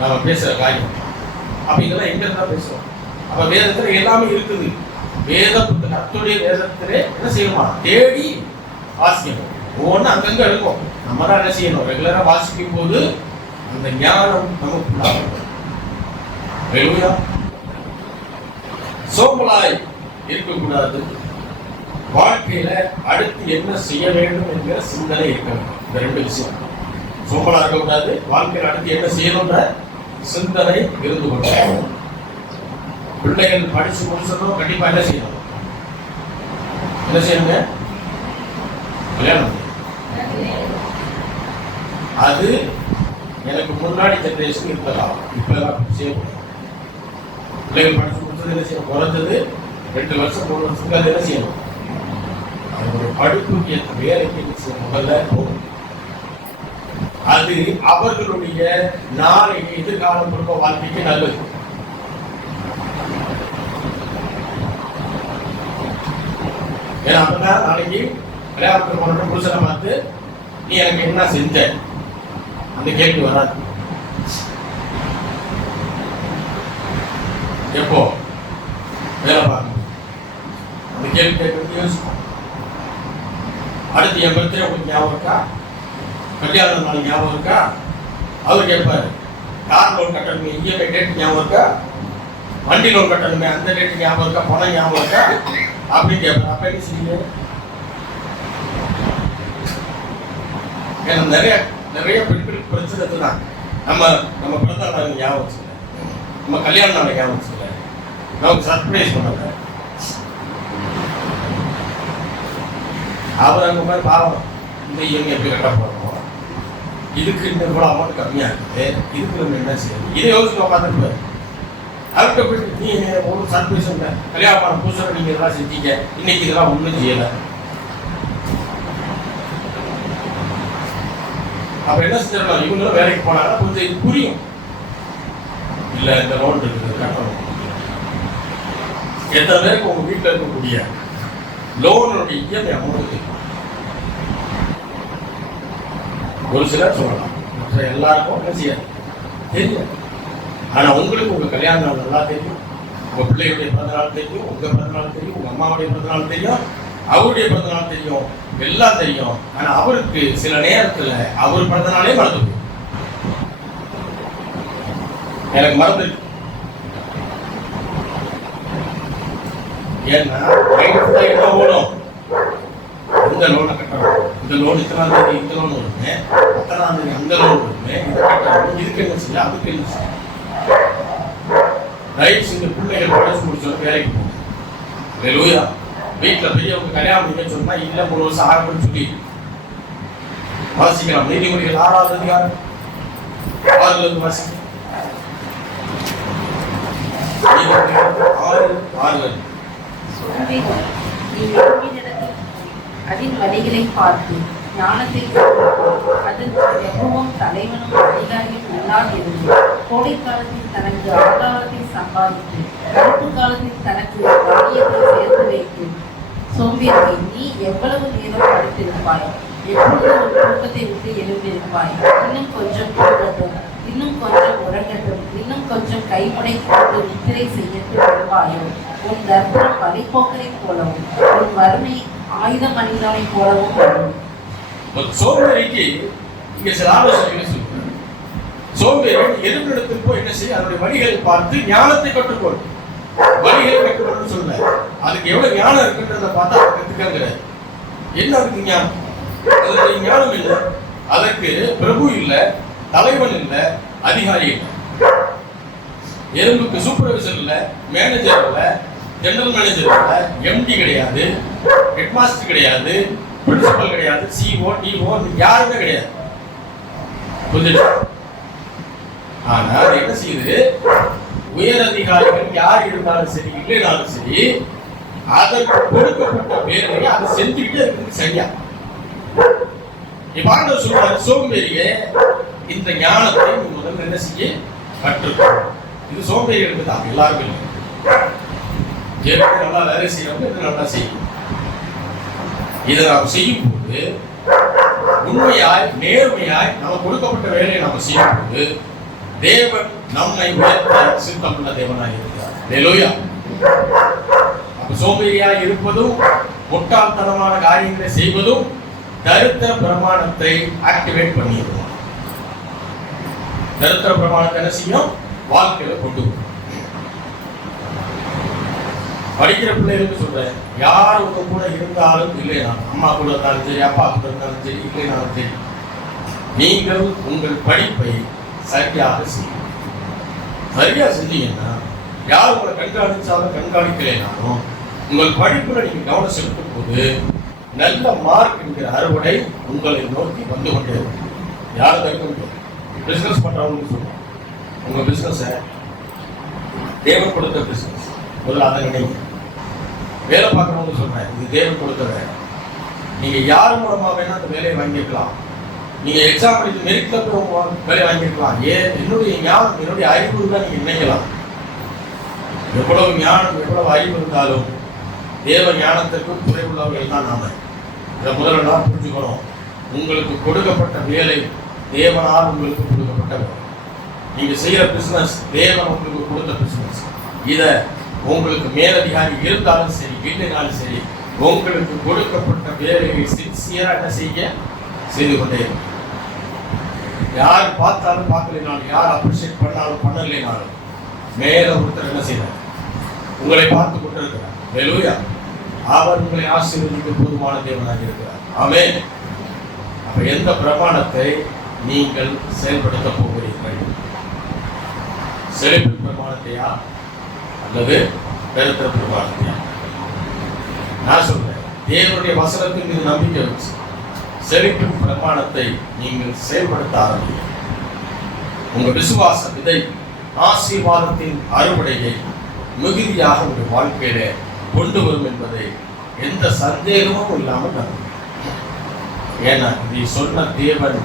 நாம பேசுற காரியம்? அப்ப இதெல்லாம் எங்க இருந்தா பேசுறோம்? அப்ப வேதத்துல எல்லாமே இருக்குது. வேத கர்த்தருடைய வேதத்திலே என்ன செய்யணுமா? தேடி வாசிக்கணும். ஒவ்வொன்றும் அங்கங்க இருக்கும். நம்ம தான் என்ன செய்யணும்? ரெகுலரா வாசிக்கும் போது அந்த ஞானம் நமக்கு சோம்பலாய் இருக்கக்கூடாது. வாழ்க்கையில அடுத்து என்ன செய்ய வேண்டும் என்கிற சிந்தனை இருக்கணும். இந்த ரெண்டு விஷயம். சோம்பலா இருக்கக்கூடாது, வாழ்க்கையில் அடுத்து என்ன செய்யணும்ன்ற சிந்தனை இருந்து கொண்டு பிள்ளைகள் படிச்சு முடிச்சதும் கண்டிப்பா என்ன செய்யணும்? என்ன செய்யணுங்க? கல்யாணம். அது எனக்கு முன்னாடி ஜெனரேஷன் இருக்கலாம். இப்பெல்லாம் செய்யணும். பிள்ளைகள் படிச்சு முடிச்சது என்ன செய்யணும்? குறைஞ்சது 2 வருஷம் 3 வருஷத்துக்கு அது என்ன செய்யணும்? அவருடைய படிப்புக்கு வேலைக்கு முதல்ல போகும். அது அவர்களுடைய நாளை எதிர்காலம் குடும்ப வாழ்க்கைக்கு நல்லது. ஏன்னா அப்பதான் நாளைக்கு கல்யாணத்துக்கு போன புருஷனை பார்த்து நீ எனக்கு என்ன செஞ்ச அந்த கேள்வி வராது. எப்போ வேலை பார்க்கணும் அந்த கேள்வி கேட்கறது யோசிப்போம். அடுத்து என் பர்த்டே உங்களுக்கு ஞாபகம் இருக்கா? கல்யாண நாள் ஞாபகம் இருக்கா? அவர் கேட்பாரு. கார் லோன் கட்டணுமே, இஎம்ஐ டேட் ஞாபகம் இருக்கா? வண்டி லோன் கட்டணுமே, அந்த டேட் ஞாபகம் இருக்கா? பணம் ஞாபகம் இருக்கா? அப்படின்னு கேட்பாரு. அப்ப என்ன செய்யுங்க? ஏன்னா நிறைய பெண்களுக்கு பிரச்சனை தான். நம்ம பிறந்த நாள் ஞாபகம் வச்சுக்கல, நம்ம கல்யாண நாள் ஞாபகம் வச்சுக்கல, நமக்கு சர்ப்ரைஸ் பண்ணல. அவர் அங்கே மாதிரி பாவம் இந்த இவங்க எப்படி கட்ட போகிறோம், இதுக்கு இன்னும் கூட அமௌண்ட் கம்மியாக இருக்குது, இதுக்கு நம்ம என்ன செய்யணும், இதை யோசிக்க பார்த்துட்டு அவர்கிட்ட போயிட்டு நீ ஒரு சர்ப்ரைஸ் இல்லை, கல்யாணம் புதுசாக நீங்கள் இதெல்லாம் செஞ்சீங்க, இன்னைக்கு இதெல்லாம் ஒன்றும் செய்யலை. அப்போ என்ன செஞ்சிடலாம்? இவங்களும் வேலைக்கு போனாங்கன்னா கொஞ்சம் இது புரியும். இல்லை இந்த லோன் இருக்குது கட்டணும். எத்தனை பேருக்கு உங்கள் வீட்டில் இருக்கக்கூடிய லோனுடைய இஎம்ஐ அமௌண்ட் தெரியும்? ஒரு சிலர் சொல்லலாம், மற்ற எல்லாருக்கும் என்ன செய்யாது தெரியும். ஆனால் உங்களுக்கு உங்கள் கல்யாண நாள் நல்லா தெரியும், உங்கள் பிள்ளையுடைய பிறந்தநாள் தெரியும், உங்கள் பிறந்தநாள் தெரியும், உங்கள் அம்மாவுடைய பிறந்தநாள் தெரியும், அவருடைய பிறந்தநாள் தெரியும், எல்லாம் தெரியும். ஆனால் அவருக்கு சில நேரத்தில் அவர் பிறந்தநாளே மறந்து போகும். எனக்கு மறந்து. ஏன்னா என்ன ஓடும்? இந்த லோனை கட்டணும், இந்த லோன் இத்தனாம் தேதி இந்த லோன் வருமே, 10ஆம் தேதி அந்த லோன் வருமே, இதை கட்டணும், இதுக்கு என்ன செய்ய, அதுக்கு என்ன செய்ய. ரைட்ஸ் இந்த பிள்ளைகள் படிச்சு முடிச்சோம் வேலைக்கு போகும். வீட்டில் பெரியவங்க கல்யாணம் பண்ணி சொன்னா இல்லை 3 வருஷம் ஆகணும்னு சொல்லி வாசிக்கலாம். நீதிமொழிகள் 6வது அதிகாரம் 6ல இருந்து வாசிக்கலாம். அதன் வழிகளை பார்த்து ஞானத்தை அதற்கு எப்பவும் தலைவனும் அதிகாரியும் இல்லாதிருந்து கோடை காலத்தில் தனக்கு ஆதாரத்தை சம்பாதித்து கருப்பு காலத்தில் தனக்கு தானியத்தை சேர்த்து வைத்து சோம்பேறி நீ எவ்வளவு நேரம் படுத்திருப்பாய், எப்பொழுது ஒரு தூக்கத்தை விட்டு எழுந்திருப்பாய், இன்னும் கொஞ்சம் தூங்கட்டும், இன்னும் கொஞ்சம் உறங்கட்டும், இன்னும் கொஞ்சம் கைமுடைக்கு கொண்டு நித்திரை செய்யட்டு வருவாயோ. உன் தர்மம் வழிபோக்கரை போலவும் உன் வறுமை ஆயுத மனிதனை போலவும் வரும். சோம்பேறிக்கு இங்க சில ஆலோசனைகளை சொல்றாரு. சோம்பேறி எதிர்ப்பிடத்தில் போய் என்ன செய்ய, அதனுடைய வழிகளை பார்த்து ஞானத்தை கற்றுக்கொள். வழிகளை கற்றுக்கொள்னு சொல்ல, அதுக்கு எவ்வளவு ஞானம் இருக்குன்றத பார்த்தா அதை கத்துக்காங்க. என்ன அதுக்கு ஞானம்? அதனுடைய ஞானம் இல்லை, அதற்கு பிரபு இல்லை, தலைவன் இல்லை, அதிகாரி இல்லை. எறும்புக்கு சூப்பர்வைசர் இல்லை, மேனேஜர் இல்லை, ஜெனரல் மேனேஜர் இல்லை, எம்டி கிடையாது, ஹெட்மாஸ்டர் கிடையாது, பிரின்சிபல் கிடையாது, சிஓ டிஓ யாருமே கிடையாது. புரிஞ்சுச்சா? ஆனா அது என்ன செய்யுது, உயர் அதிகாரிகள் யார் இருந்தாலும் சரி இல்லைனாலும் சரி அதற்கு கொடுக்கப்பட்ட வேலையை அதை செஞ்சுக்கிட்டே இருக்குது. சரியா இப்ப ஆண்டவர் சொல்றாரு, சோம்பேறியே இந்த ஞானத்தை முதல்ல என்ன செய்ய கற்றுக்கோ. இது சோம்பேறிகளுக்கு தான், எல்லாருமே நல்லா வேலை செய்யறவங்க இது நல்லா செய்யும். இதை நாம் செய்யும் போது உண்மையாய் நேர்மையாய் நம்ம கொடுக்கப்பட்ட வேலையை நம்ம செய்யும் போது தேவன் நம்மை உயர்த்த சித்தமுள்ள தேவனாய் இருக்கிறார். ஹல்லேலூயா. அப்ப சோம்பேறியாய் இருப்பதும் முட்டாள்தனமான காரியங்களை செய்வதும் தரித்திர பிரமாணத்தை ஆக்டிவேட் பண்ணிடுவோம். தரித்திர பிரமாணத்தை என்ன செய்யும், வாழ்க்கையில கொண்டு வரும். படிக்கிற பிள்ளைகளுக்கு சொல்றேன், யார் உங்க கூட இருந்தாலும் இல்லைனா, அம்மா கூட இருந்தாலும் சரி, அப்பா கூட இருந்தாலும் சரி, இல்லைனாலும் சரி, நீங்கள் உங்கள் படிப்பை சரியாக செய்யும். சரியா செஞ்சீங்கன்னா யார் உங்களை கண்காணிச்சாலும் கண்காணிக்கலைனாலும் உங்கள் படிப்புல நீங்க கவனம் செலுத்தும் போது நல்ல மார்க் என்கிற அறுவடை உங்களை நோக்கி வந்து கொண்டே இருக்கும். யாரும் தடுக்க முடியாது. பிசினஸ் பண்றவங்களுக்கு சொல்லுவோம், உங்க பிசினஸ் தேவன் கொடுத்த பிசினஸ், முதல்ல அதை நினைங்க. வேலை பார்க்குறவங்க சொல்றேன், இது தேவன் கொடுத்த வேலை. நீங்க யார் மூலமா வேணா அந்த வேலையை வாங்கிக்கலாம். நீங்க எக்ஸாம் படித்து மெரிட்ல வேலை வாங்கிக்கலாம். என்னுடைய ஞானம், என்னுடைய அறிவு தான் நீங்க நினைக்கலாம். எவ்வளவு ஞானம், எவ்வளவு அறிவு இருந்தாலும் தேவ ஞானத்திற்கும் குறைவுள்ளவர்கள் தான் நாம. இதை முதல்ல நான் புரிஞ்சுக்கணும். உங்களுக்கு கொடுக்கப்பட்ட வேலை தேவனால் உங்களுக்கு கொடுக்கப்பட்ட வேலை. நீங்க செய்யற பிசினஸ் தேவன் உங்களுக்கு கொடுத்த பிசினஸ். இதை உங்களுக்கு மேலதிகாரி இருந்தாலும் சரி இல்லைனாலும் சரி உங்களுக்கு கொடுக்கப்பட்ட வேலையை சின்சியரா என்ன செய்து கொண்டே. யார் பார்த்தாலும் பார்க்கலைனாலும், யார் அப்ரிஷியேட் பண்ணாலும் பண்ணலைனாலும் மேல ஒருத்தர் என்ன செய்யறார், உங்களை பார்த்து கொண்டிருக்கிறார். ஹல்லேலூயா. அவர் உங்களை ஆசீர்வதிக்க போதுமான தேவனாக இருக்கிறார். ஆமென். அப்ப எந்த பிரமாணத்தை நீங்கள் செயல்படுத்த போகிறீர்கள்? செழிப்பு பிரமாணத்தையா அல்லது தரித்திர பிரமாணத்தையா? நான் சொல்றேன், தேவனுடைய வசனத்தின் மீது நம்பிக்கை வச்சு செழிப்பின் பிரமாணத்தை நீங்கள் செயல்படுத்த ஆரம்பிங்க. உங்க விசுவாச விதை ஆசீர்வாதத்தின் அறுவடையை மிகுதியாக உங்கள் வாழ்க்கையில கொண்டு வரும் என்பதை எந்த சந்தேகமும் இல்லாமல் நம்புங்க. ஏன்னா நீ சொன்ன தேவன்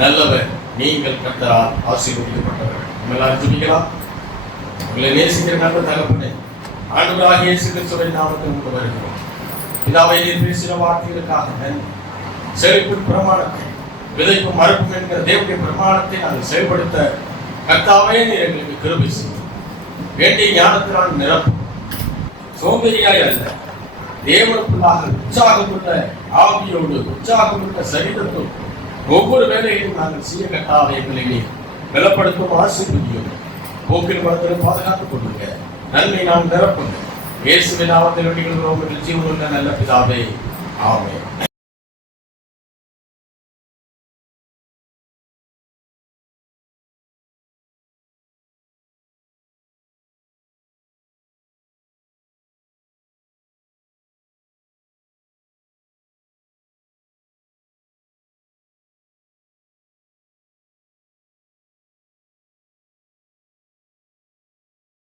நல்லவர், நீங்கள் கர்த்தரால் ஆசீர்வதிக்கப்பட்டவர். உங்களால் ஜெபிக்கலாம். உங்களை நேசிக்கிற நல்ல தகப்பனே, ஆண்டவராகிய இயேசு கிறிஸ்துவின் நாமத்தில் கொண்டு வருகிறோம். பிதாவே, நீர் பேசின வார்த்தைகளுக்காக நன்றி. செழிப்பின் பிரமாணத்தை, விதைப்பும் மறுப்பும் என்கிற தேவனுடைய பிரமாணத்தை நாங்கள் செயல்படுத்த கர்த்தாவே நீர் எங்களுக்கு கிருபை செய்யும். வேண்டிய ஞானத்தினால் நிரப்பும். சோம்பேறியாய் அல்ல, தேவனுக்குள்ளாக உற்சாகமுள்ள ஆவியோடு, உற்சாகமுள்ள சரீரத்தோடு ஒவ்வொரு வேலையையும் நாங்கள் செய்ய கர்த்தாவே எங்களை நீர் பலப்படுத்தும், ஆசீர்வதியும். போக்கில் வரத்தில் பாதுகாத்துக் கொள்ளுங்க. நன்மை நாம் நிரப்புங்க. இயேசுவின் நாமத்தில் வேண்டிக் கொள்கிறோம். ஜீவனுள்ள நல்ல பிதாவே, ஆமென்.